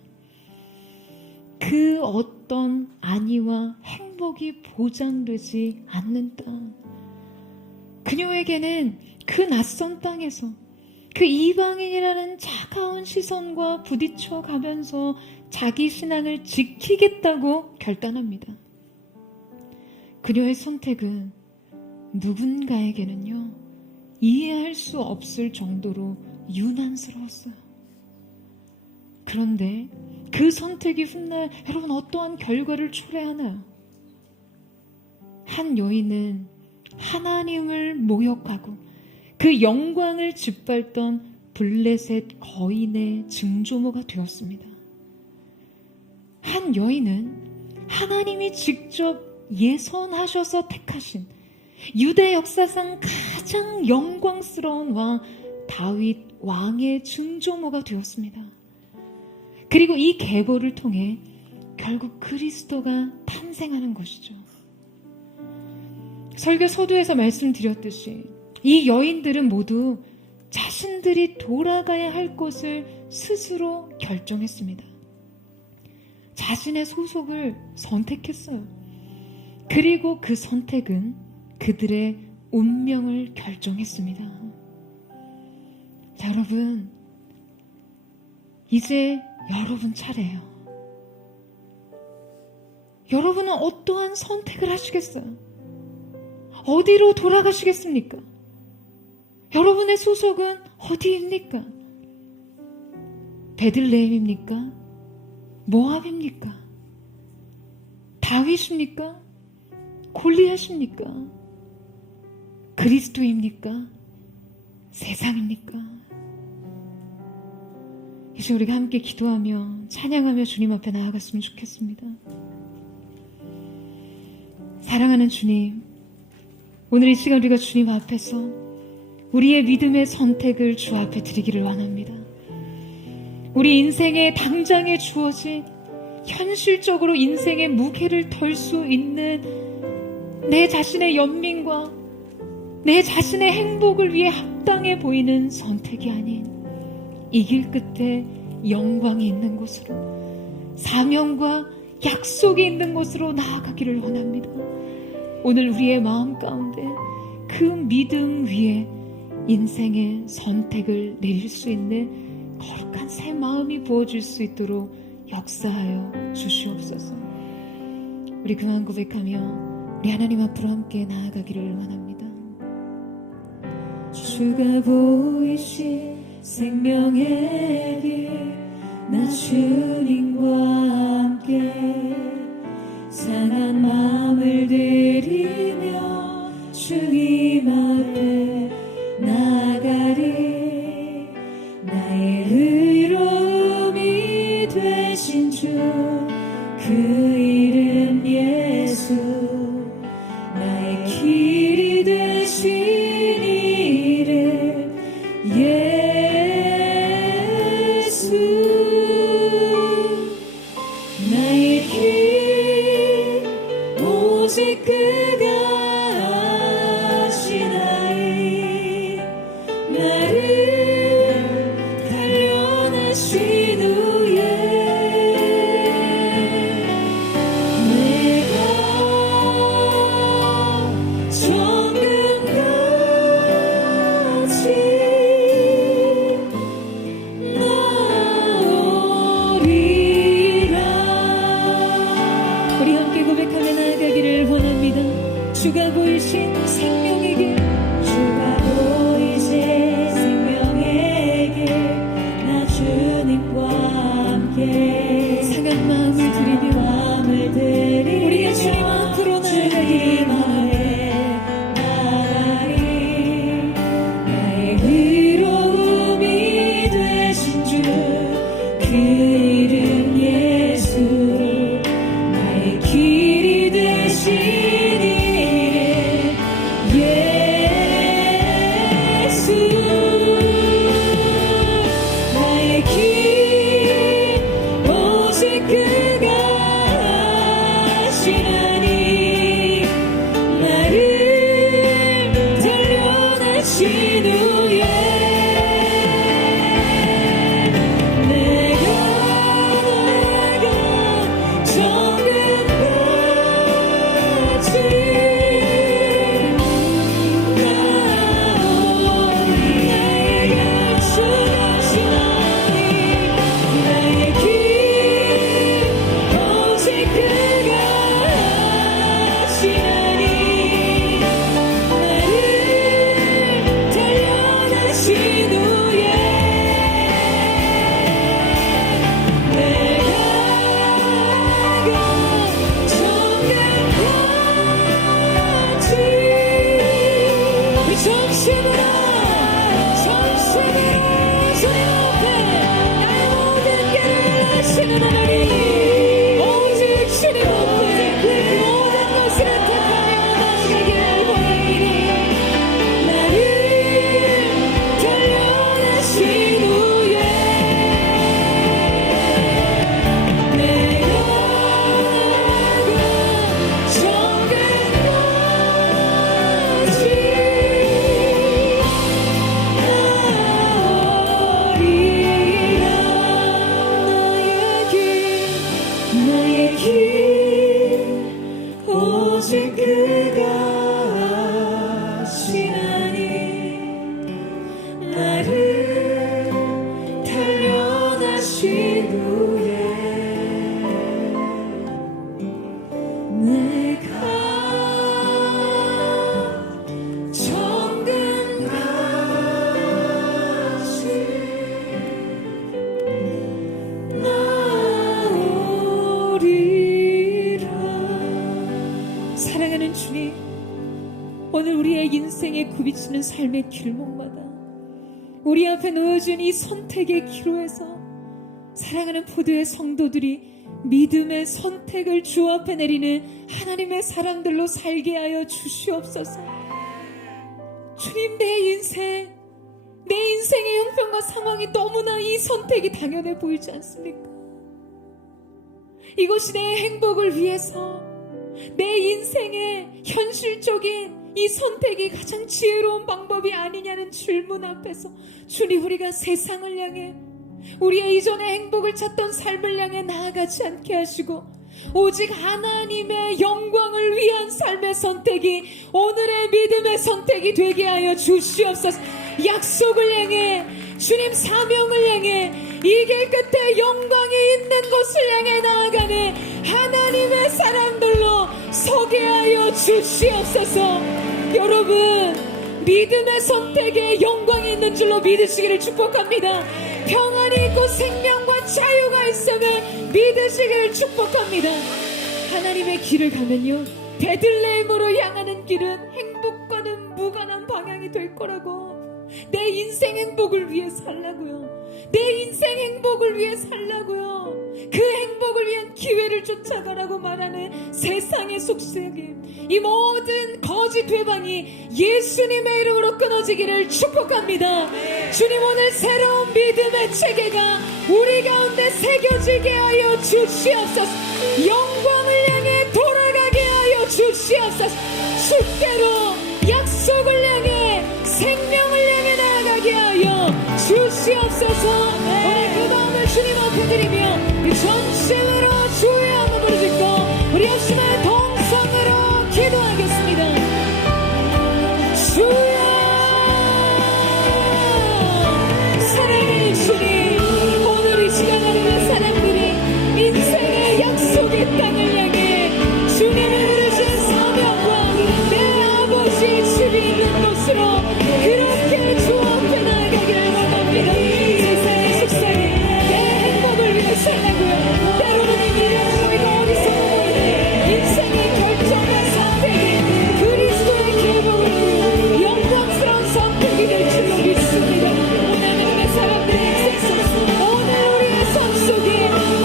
그 어떤 안위와 행복이 보장되지 않는 땅. 그녀에게는 그 낯선 땅에서 그 이방인이라는 차가운 시선과 부딪혀 가면서 자기 신앙을 지키겠다고 결단합니다. 그녀의 선택은 누군가에게는요, 이해할 수 없을 정도로 유난스러웠어요. 그런데 그 선택이 훗날 여러분 어떠한 결과를 초래하나요? 한 여인은 하나님을 모욕하고 그 영광을 짓밟던 블레셋 거인의 증조모가 되었습니다. 한 여인은 하나님이 직접 예선하셔서 택하신 유대 역사상 가장 영광스러운 왕 다윗 왕의 증조모가 되었습니다. 그리고 이 계보를 통해 결국 그리스도가 탄생하는 것이죠. 설교 서두에서 말씀드렸듯이 이 여인들은 모두 자신들이 돌아가야 할 곳을 스스로 결정했습니다. 자신의 소속을 선택했어요. 그리고 그 선택은 그들의 운명을 결정했습니다. 자, 여러분, 이제 여러분 차례예요. 여러분은 어떠한 선택을 하시겠어요? 어디로 돌아가시겠습니까? 여러분의 소속은 어디입니까? 베들레헴입니까? 모압입니까? 다윗입니까? 골리앗입니까? 그리스도입니까? 세상입니까? 이제 우리가 함께 기도하며 찬양하며 주님 앞에 나아갔으면 좋겠습니다. 사랑하는 주님, 오늘 이 시간 우리가 주님 앞에서 우리의 믿음의 선택을 주 앞에 드리기를 원합니다. 우리 인생의 당장에 주어진 현실적으로 인생의 무게를 덜 수 있는 내 자신의 연민과 내 자신의 행복을 위해 합당해 보이는 선택이 아닌 이 길 끝에 영광이 있는 곳으로, 사명과 약속이 있는 곳으로 나아가기를 원합니다. 오늘 우리의 마음 가운데 그 믿음 위에 인생의 선택을 내릴 수 있는 거룩한 새 마음이 부어질 수 있도록 역사하여 주시옵소서. 우리 그만 고백하며 우리 하나님 앞으로 함께 나아가기를 원합니다. 주가 보이신 생명의 길, 나 주님과 함께 상한 마음을 들이며 주님 앞에 나가리. 나의 의로움이 되신 주, 그 이름 예수, 나의 길이 되 오직 그가 하시나이 나를 단련하신 후에 내가 정금같이 나오리라. 우리 함께 고백하며 나아가기를 원합니다. 주가 보이신 생명의 길, 주가 보이신 생명의 길, 나 주님과 함께 상한 마음을 드리며 우리가 주님 앞으로 나아가리. 나의 의로움이 되신 주, 그 이름 예수, 나의 길이 되신 이름 예수. 나의 길 오직 그가 하시나니 나를 단련하신 후에 내가 정금같이 나의 약속하시나니 나의 길 오직 그가 하시나니 나를 단련하신 후에 내가 정금같이 정신으로 주님 앞에 나의 모든 길을 하시는 하나님, 오직 주님 앞에 모든 것을 택하며 나아가기를 원하기를 나를 단련하신 후에 내가 정금같이 나오리라. 나의 길 오직 그가 하시나니 나를 단련하신 후에 내가 정금같이 나오리라. 사랑하는 주님, 오늘 우리의 인생에 굽이치는 삶의 길목마다 우리 앞에 놓여진 이 선택의 기로에서 사랑하는 포도의 성도들이 믿음의 선택을 주 앞에 내리는 하나님의 사람들로 살게 하여 주시옵소서. 주님, 내 인생의 형편과 상황이 너무나 이 선택이 당연해 보이지 않습니까? 이것이 내 행복을 위해서 내 인생의 현실적인 이 선택이 가장 지혜로운 방법이 아니냐는 질문 앞에서 주님, 우리가 세상을 향해 우리의 이전의 행복을 찾던 삶을 향해 나아가지 않게 하시고 오직 하나님의 영광을 위한 삶의 선택이 오늘의 믿음의 선택이 되게 하여 주시옵소서. 약속을 향해, 주님 사명을 향해, 이 길 끝에 영광이 있는 곳을 향해 나아가는 하나님의 사람들로 서게 하여 주시옵소서. 여러분, 믿음의 선택에 영광이 있는 줄로 믿으시기를 축복합니다. 평안이 있고 생명과 자유가 있음을 믿으시기를 축복합니다. 하나님의 길을 가면요, 베들레헴으로 향하는 길은 행복과는 무관한 방향이 될 거라고. 내 인생 행복을 위해 살라고요. 내 인생 행복을 위해 살라고요. 그 행복을 위한 기회를 쫓아가라고 말하는 세상의 속삭임, 이 모든 거짓 회방이 예수님의 이름으로 끊어지기를 축복합니다. 주님, 오늘 새로운 믿음의 체계가 우리 가운데 새겨지게 하여 주시옵소서. 영광을 향해 돌아가게 하여 주시옵소서. 주시옵소서. 주께로 약속을 향해 생명을 향해 나아가게 하여 주시옵소서. 오늘 그 마음을 주님 앞에 드리며 그 전심으로 주의 한번 부르짖고 우리 역시나 동성으로 기도하겠습니다. 주여 사랑의 주님, 오늘 이 시간 하는 사람들이 인생의 약속의 땅을 향해 주님을 부르신 사명과 내 아버지의 집이 있는 곳으로 그렇게 주 앞에 나아가기를 원합니다. 세상의 식사에 내 행복을 위해 살라고요. 때로는 이 미래는 우리가 어디서 보니 인생이 결정된 선택이 그리스도의 기복을 위해 영광스러운 선택이 될 줄로 믿습니다. 오늘 내 사람들의 인생 속 오늘 우리의 삶 속에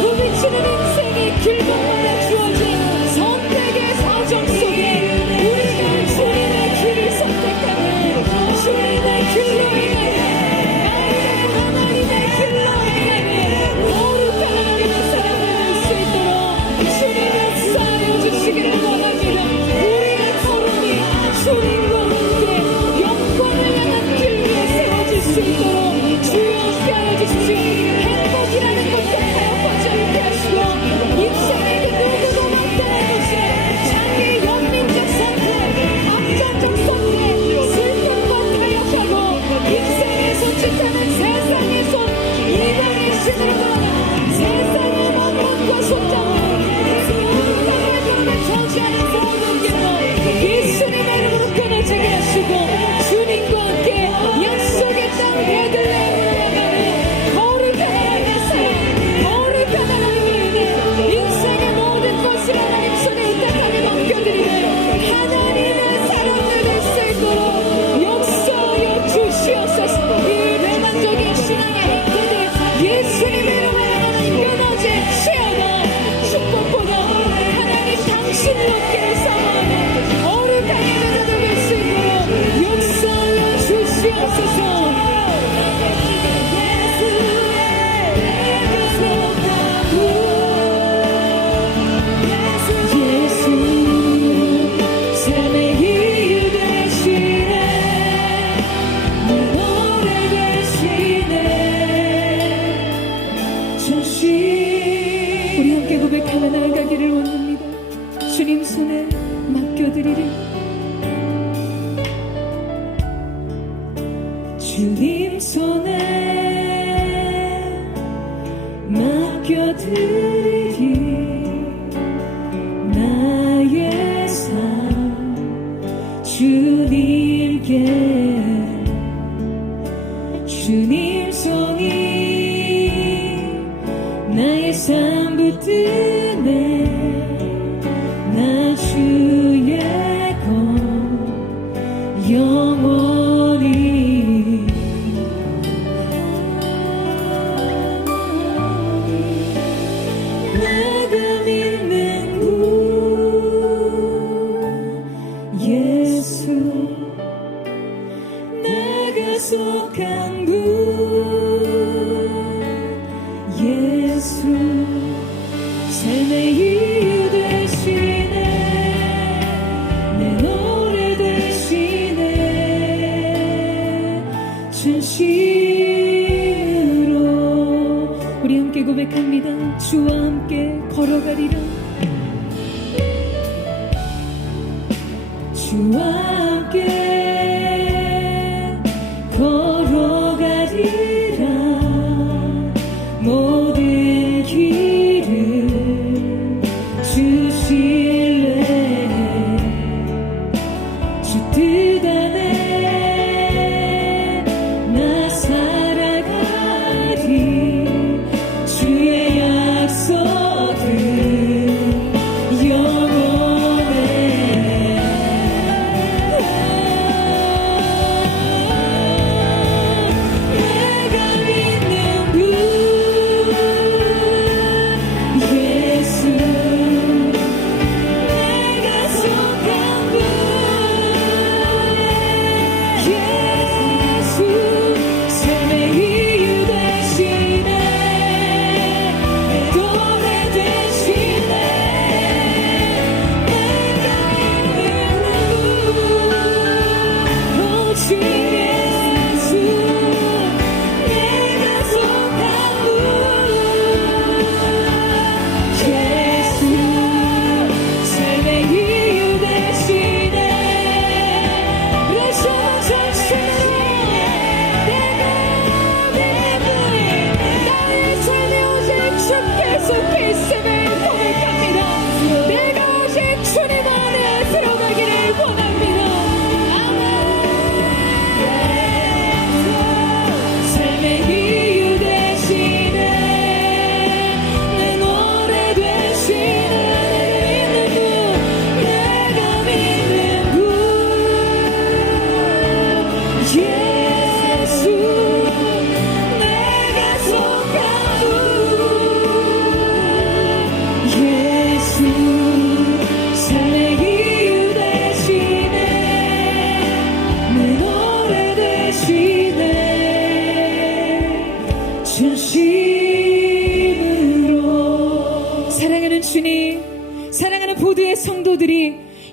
부비치는 인생의 길목마다 주어진 선택의 사정 속에 우리가 주님의 길을 선택하며 주님의 길로 인해 나의 하나님의 길로 인해 거룩한 하나님의 사랑을 할 수 있도록 주님의 쌓여 주시기를 원합니다. 우리의 걸음이 주님과 함께 영광을 향한 길 위에 세워질 수 있도록 주여 함께하여 주십시오. 행복이라는 것도 가여퍼지 않게 하시고 인생의 그 누구도 못하는 곳에 자기의 영민적 선택, 감정적 선택, 슬픈 것 타협하고 인생에 손짓하는 세상의 손, 이방의 신으로 돌아가 세상의 원망과 손잡고 그 땅의 벽을 저지하는 모든 길로 예수님의 이름으로 끊어지게 하시고 주님과 함께 약속의 땅 베들레헴을 향하는 거룩한 하나님의 사랑, 거룩한 하나님의 은혜, 인생의 모든 것을 하나님 손에 의탁하게 맡겨드리며 하나님의 사랑을 낼 수 있도록 역사하여 주시옵소서. 이 배반적인 신앙의 행태들 예수님의 이름으로 하나님 끊어질지어다. 축복보다 하나님 당신을 얻게 삼아내 거룩한 예배가 되길 수 있도록 역사하여 주시옵소서. 예수 삶의 이유 되시네, 내 노래 되시네. 전심 우리 함께 고백하며 나아가기를 원합니다. 주님 손에 맡겨드리리. 주님 손에 맡겨드리리. 나의 삶 주님께, 주님 손이 나의 삶 붙드네. 나 주의 것 영원히 내가 믿는 분 예수, 내가 속한 분 예수, 삶의 이유 되시네, 내 노래 되시네. 진실로 우리 함께 고백합니다. 주와 함께 걸어가리라. 주와 함께 걸어가리라. 모든 길을 주실래. 주 뜻 안에 나 살아가리. 주의 약속은 영원해.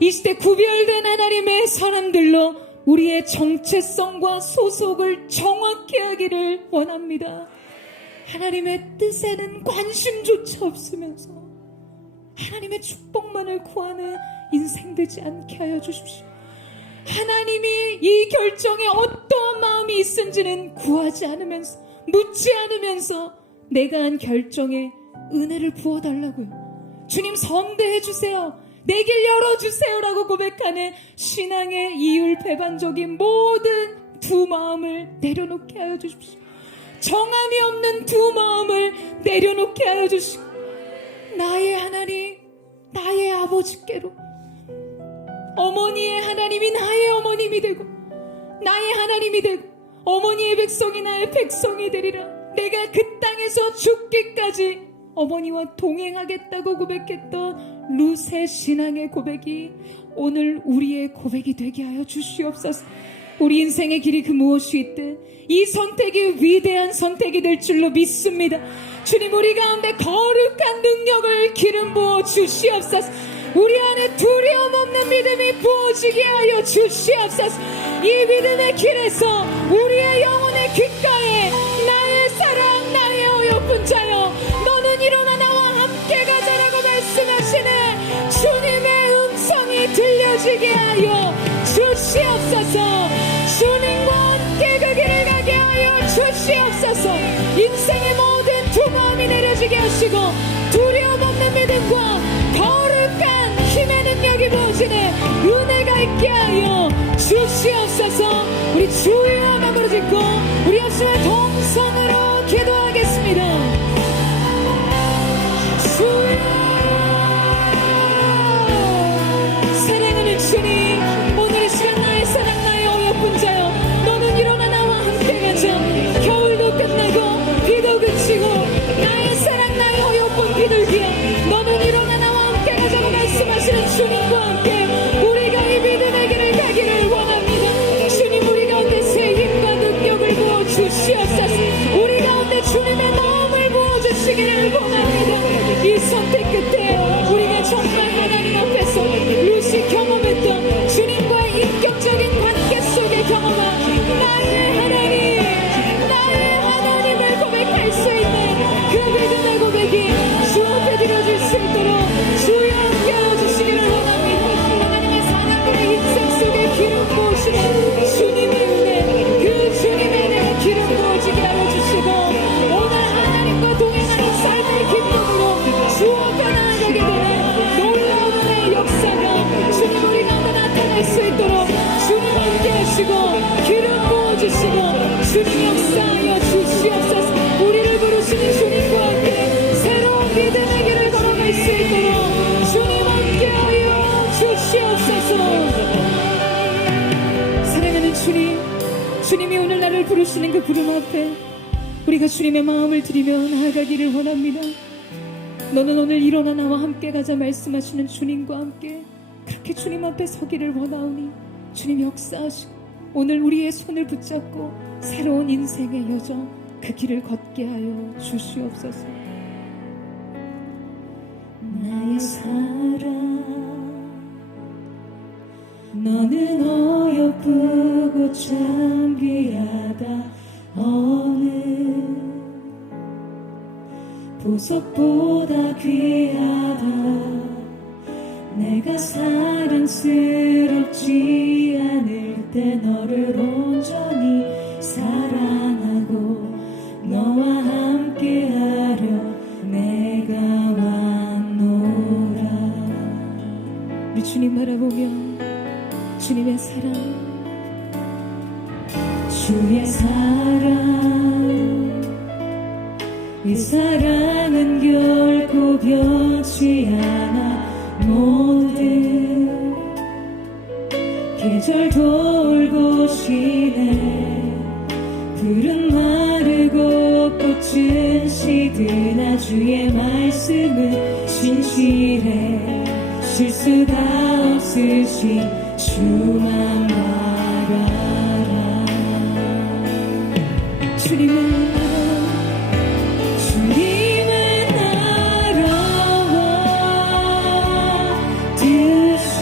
이 시대 구별된 하나님의 사람들로 우리의 정체성과 소속을 정확히 하기를 원합니다. 하나님의 뜻에는 관심조차 없으면서 하나님의 축복만을 구하는 인생 되지 않게 하여 주십시오. 하나님이 이 결정에 어떠한 마음이 있은지는 구하지 않으면서, 묻지 않으면서 내가 한 결정에 은혜를 부어달라고요. 주님 선대해 주세요. 내 길 열어주세요 라고 고백하는 신앙의 이율배반적인 모든 두 마음을 내려놓게 하여 주십시오. 정함이 없는 두 마음을 내려놓게 하여 주시고, 나의 하나님, 나의 아버지께로, 어머니의 하나님이 나의 어머님이 되고 나의 하나님이 되고 어머니의 백성이 나의 백성이 되리라. 내가 그 땅에서 죽기까지 어머니와 동행하겠다고 고백했던 룻의 신앙의 고백이 오늘 우리의 고백이 되게 하여 주시옵소서. 우리 인생의 길이 그 무엇이 있든 이 선택이 위대한 선택이 될 줄로 믿습니다. 주님, 우리 가운데 거룩한 능력을 기름 부어 주시옵소서. 우리 안에 두려움 없는 믿음이 부어지게 하여 주시옵소서. 이 믿음의 길에서 우리의 영혼의 귓가에 나의 사랑, 나의 어여쁜 자여, 너는 일어나 나와 함께 가자라고 말씀하시는 주님의 음성이 들려지게 하여 주시옵소서. 주님과 함께 그 길을 가게 하여 주시옵소서. 인생의 모든 두려움이 내려지게 하시고 두려움 없는 믿음과 거룩한 힘의 능력이 부어지는 은혜가 있게 하여 주시옵소서. 우리 주의 마음으로 짓고 우리 없으면 동성으로 기도하겠습니다. 주여, 사랑하는 주님, 오늘 이 시간 나의 사랑, 나의 어여쁜 자여, 너는 일어나 나와 함께 가자. 겨울도 끝나고 비도 그치고 나의 사랑, 나의 어여쁜 비둘기야, 너는 일어나 나와 함께 가자고 말씀하시는 주님과 함께 우리가 이 믿음의 길을 가기를 원합니다. 주님, 우리 가운데 새 힘과 능력을 부어주시옵소서. 우리 가운데 주님의 마음을 부어주시기를 원합니다. 이 선택 끝에 우리가 정말 하나님 앞에서 루시 경험했던 주님과의 인격적인 관계 속에 경험한 나의 하나님, 나의 하나님을 고백할 수 있는 그 믿음의 고백이 주 앞에 드려질 수 있도록 주여 함께하여 주시기를 원합니다. 하나님의 사람들의 인생 속에 기름 부으시는 주님의 은혜, 그 주님의 은혜가 기름 부어지게 하여 주시고 오늘 하나님과 동행하는 삶의 기쁨으로 주 앞에 나아가게 되는 놀라운 은혜의 역사가 주님 우리 가운데 나타날 수 있도록 주님 함께 하시고 기름 부어주시고 주님 역사하여 주시옵소서. 우리를 부르시는 주님과 함께 새로운 믿음의 길을 걸어갈 수 있도록 주님 함께하여 주시옵소서. 사랑하는 주님, 주님이 오늘 나를 부르시는 그 부름 앞에 우리가 주님의 마음을 드리며 나아가기를 원합니다. 너는 오늘 일어나 나와 함께 가자 말씀하시는 주님과 함께 그렇게 주님 앞에 서기를 원하오니 주님 역사하시고 오늘 우리의 손을 붙잡고 새로운 인생의 여정 그 길을 걷게 하여 주시옵소서. 나의 사랑, 너는 어여쁘고 참 귀하다. 어느 보석보다 귀하다. 내가 사랑스럽지 않을 때 너를 온전히 사랑하고 너와 함께하려 내가 왔노라. 우리 주님 바라보며 주님의 사랑, 주의 사랑, 이 사랑은 결코 변치 않아. 모든 계절 돌고 쉬네. 푸른 마르고 꽃은 시드나 주의 말씀은 진실해. 실수가 없으신 주만 바라라. 주님은 알아와 뜻이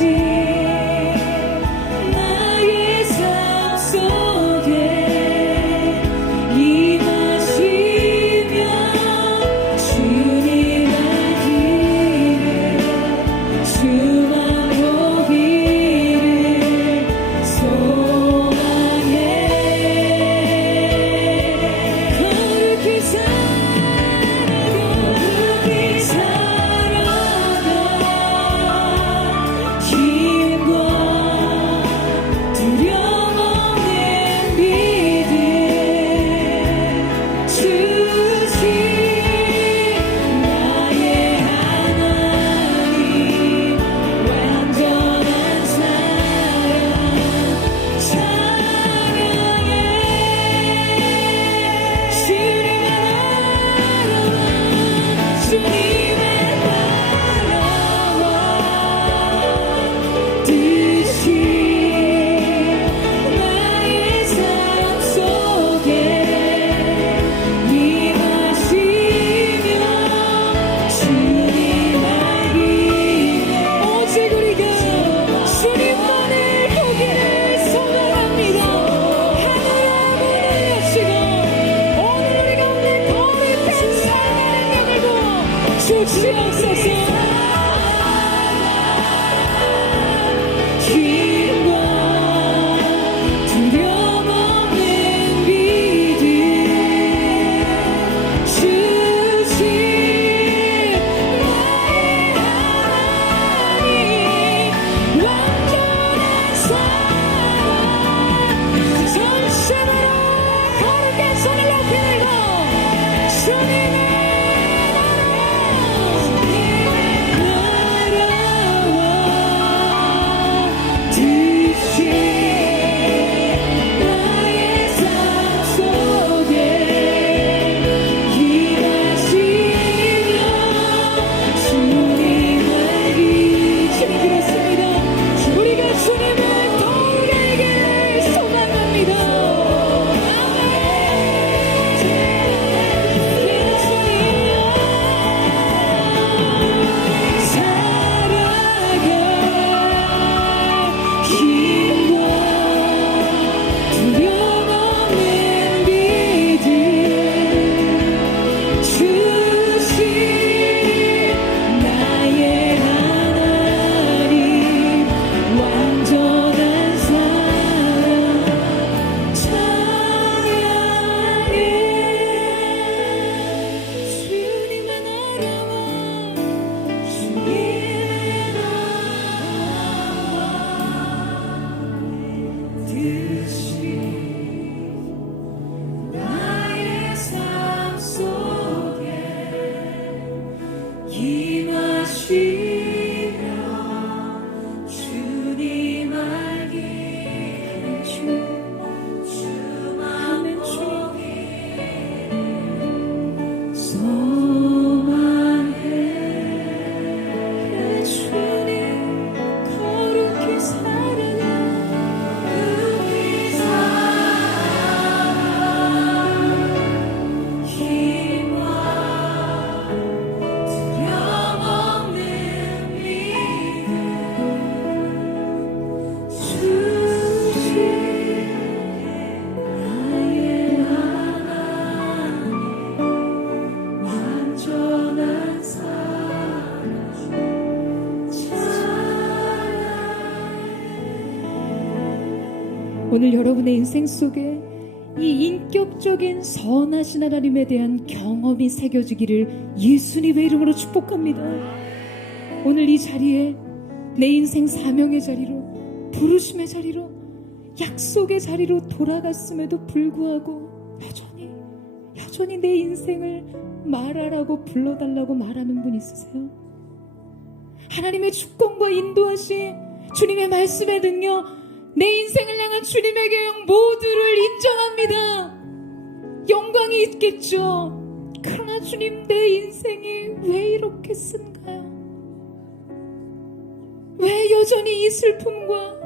오늘 여러분의 인생 속에 이 인격적인 선하신 하나님에 대한 경험이 새겨지기를 예수님의 이름으로 축복합니다. 오늘 이 자리에 내 인생 사명의 자리로, 부르심의 자리로, 약속의 자리로 돌아갔음에도 불구하고 여전히 내 인생을 말하라고 불러달라고 말하는 분 있으세요? 하나님의 주권과 인도하심, 주님의 말씀의 능력, 내 인생을 향한 주님의 계획 모두를 인정합니다. 영광이 있겠죠. 그러나 주님, 내 인생이 왜 이렇게 쓴가요? 왜 여전히 이 슬픔과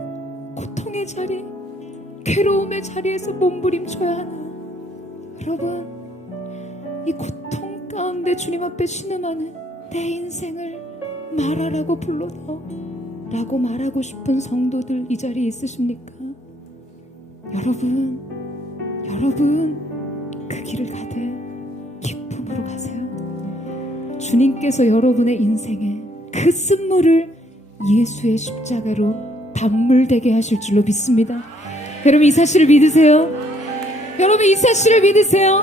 고통의 자리, 괴로움의 자리에서 몸부림쳐야 하나? 여러분, 이 고통 가운데 주님 앞에 신음하는 내 인생을 말하라고 불러다오 라고 말하고 싶은 성도들 이 자리에 있으십니까? 여러분 그 길을 가되 기쁨으로 가세요. 주님께서 여러분의 인생에 그 쓴물을 예수의 십자가로 단물되게 하실 줄로 믿습니다. 여러분 이 사실을 믿으세요? 여러분 이 사실을 믿으세요?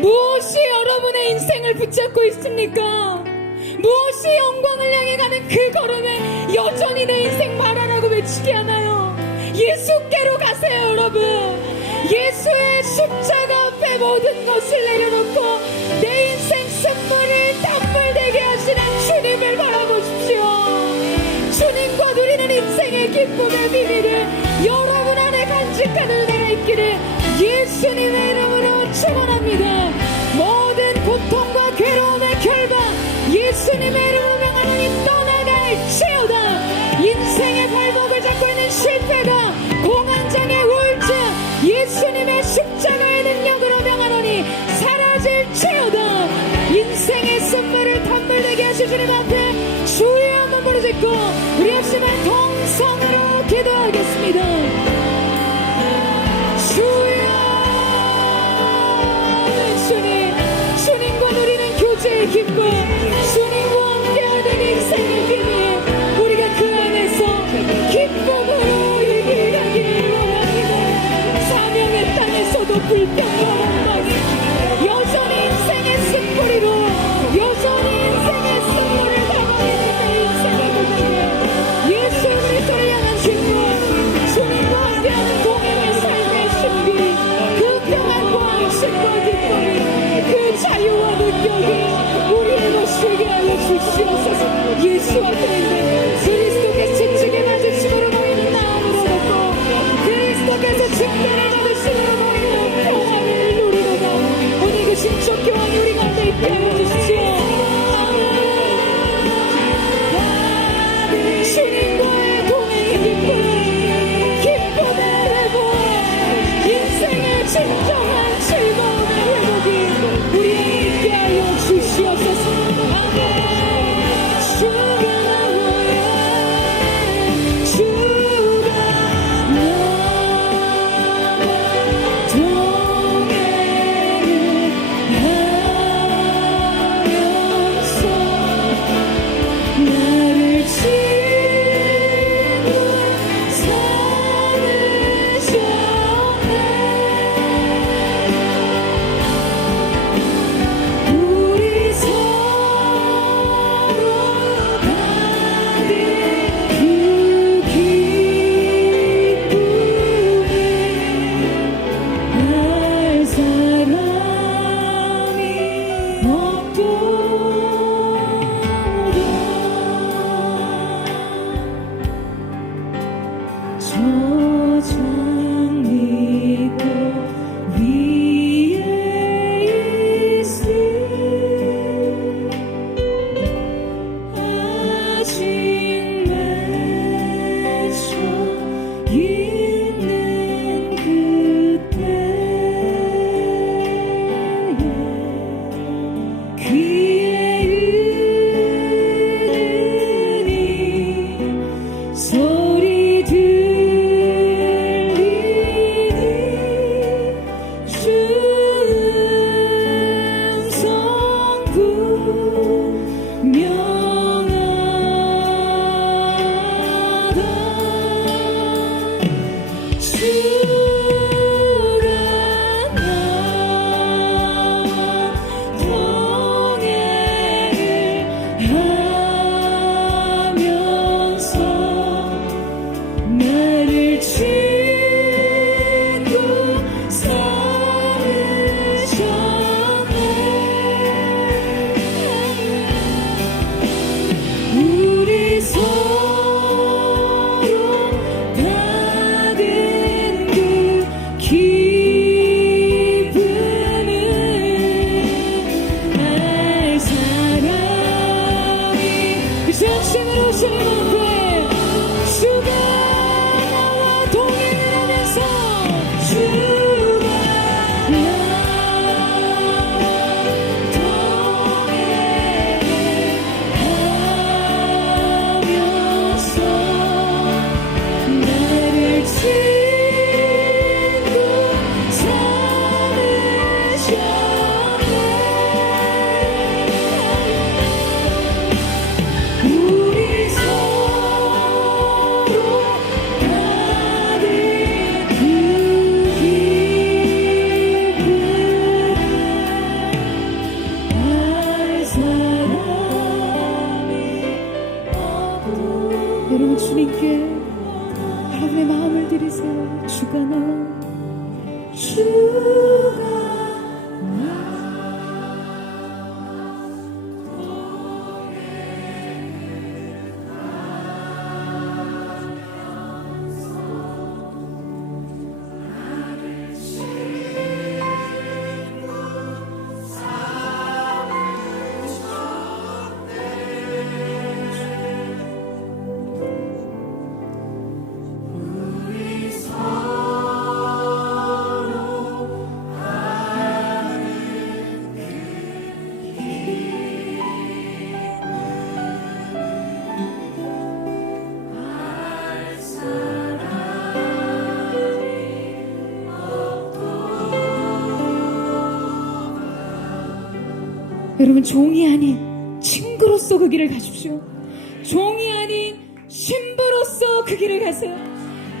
무엇이 여러분의 인생을 붙잡고 있습니까? 무엇이 영광을 향해 가는 그 걸음에 여전히 내 인생 말하라고 외치게 하나요? 예수께로 가세요. 여러분, 예수의 십자가 앞에 모든 것을 내려놓고 내 인생 쓴물을 단물되게 하시는 주님을 바라보십시오. 주님과 누리는 인생의 기쁨의 비밀을 여러분 안에 간직하는 은혜가 있기를 예수님의 이름으로 축원합니다. 모든 고통과 괴로움의 결과 예수님의 이름으로 명하노니 떠나갈지어다. 인생의 발목을 잡고 있는 실패가, 공황장애, 우울증 예수님의 십자가의 능력으로 명하노니 사라질지어다. 인생의 쓴물을 단물되게 하실 주님 앞에 주의 한번 부르짖고 우리 합심한 동성으로 기도하겠습니다. 주여, 주님과 누리는 교제의 기쁨, 주님과 함께하는 인생의 비밀, 우리가 그 안에서 기쁨으로 이 길 가기를 원합니다. 사명의 땅에서도 불평과 원망이 여전히 인생의 쓴뿌리로, 여전히 인생의 쓴물을 담아내는 내 인생의 고백에 예수 그리스도를 향한 기쁨, 주님과 함께하는 동행의 삶의 신비, 그 평안과 안식과 기쁨이, 그 자유와 능력이 우리의 것이게 하여 주시옵소서. 예수 앞에 있는 그리스도께 지치게 마주침으로 보이는 마음으로 듣고 그리스도께서 직면을 받으심으로 보이는 평안을 누리도다. 오늘 그 신적 교환이 우리 가운데 있게 하여 주십시오. 주님과의 동행의 기쁨의 회복, 인생의 진정한 즐거움의 회복이 우리에게 있게 하여 주시옵소서. 아멘. 주가 나와요. 주가 나와 동행을 하여서 나를 지고 삼으셨네. 우리 서로 받은 그 기쁨이 알 사람이 없도다. 저 장미꽃 위에 있을 아직 맺혀 있는 그때에 귀에 으니 소리 들리니 주 음성 분명하다. 주 주님께 여러분의 마음을 드리세요. 주가 나 여러분, 종이 아닌 친구로서 그 길을 가십시오. 종이 아닌 신부로서 그 길을 가세요.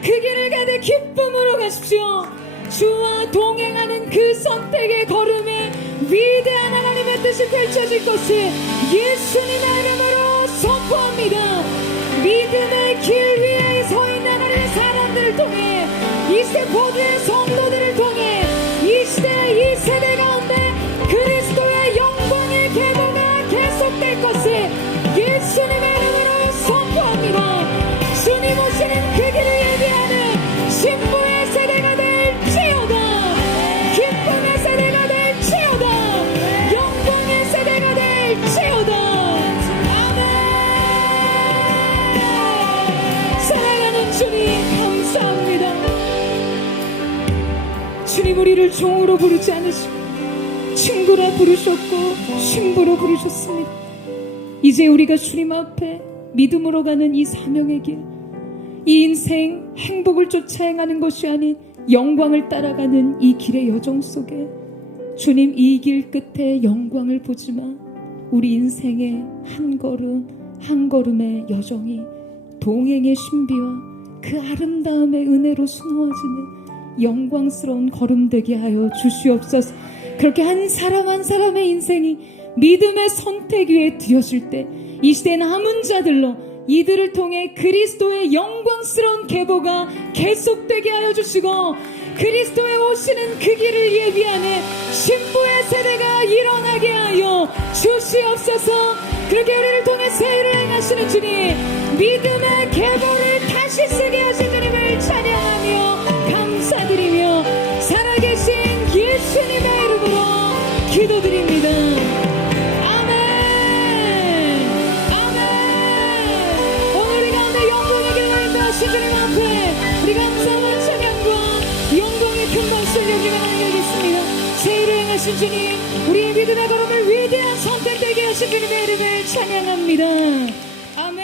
그 길을 가되 기쁨으로 가십시오. 주와 동행하는 그 선택의 걸음에 위대한 하나님의 뜻이 펼쳐질 것을 예수님의 이름으로 선포합니다. 믿음의 길 위에 서 있는 하나님의 사람들을 통해, 이 시대 모두의 성도들을 통해, 이 시대 이 세대 가운데 그리스도의 영광의 계보가 계속될 것을 예수님의 이름으로 선포합니다. 주님 오시는 그 길을 예비하는 신부의 세대가 될지어다. 기쁨의 세대가 될지어다. 영광의 세대가 될지어다. 아멘. 사랑하는 주님, 감사합니다. 주님, 우리를 종으로 부르지 않으시고 친구라 부르셨고 신부로 부르셨습니다. 이제 우리가 주님 앞에 믿음으로 가는 이 사명의 길, 이 인생 행복을 쫓아 행하는 것이 아닌 영광을 따라가는 이 길의 여정 속에 주님, 이 길 끝에 영광을 보지만 우리 인생의 한 걸음 한 걸음의 여정이 동행의 신비와 그 아름다움의 은혜로 수놓아지는 영광스러운 걸음 되게 하여 주시옵소서. 그렇게 한 사람 한 사람의 인생이 믿음의 선택 위에 드려질 때 이 시대 남은 자들로 이들을 통해 그리스도의 영광스러운 계보가 계속되게 하여 주시고, 그리스도의 오시는 그 길을 예비하는 신부의 세대가 일어나게 하여 주시옵소서. 그렇게 우리를 통해 세일을 행하시는 주님, 믿음의 계보를 다시 쓰게 하신 주님을 찬양하며 감사드리며 살아계신 예수님의 이름으로 기도드립니다. 아멘. 아멘. 오늘 우리 가운데 영광의 길을 인도하신 주님 앞에 우리 감사와 찬양과 영광의 큰 박수를 우리가 나누겠습니다. 세일을 행하신 주님, 우리의 믿음의 걸음을 위대한 선택되게 하신 주님의 이름을 찬양합니다. 아멘.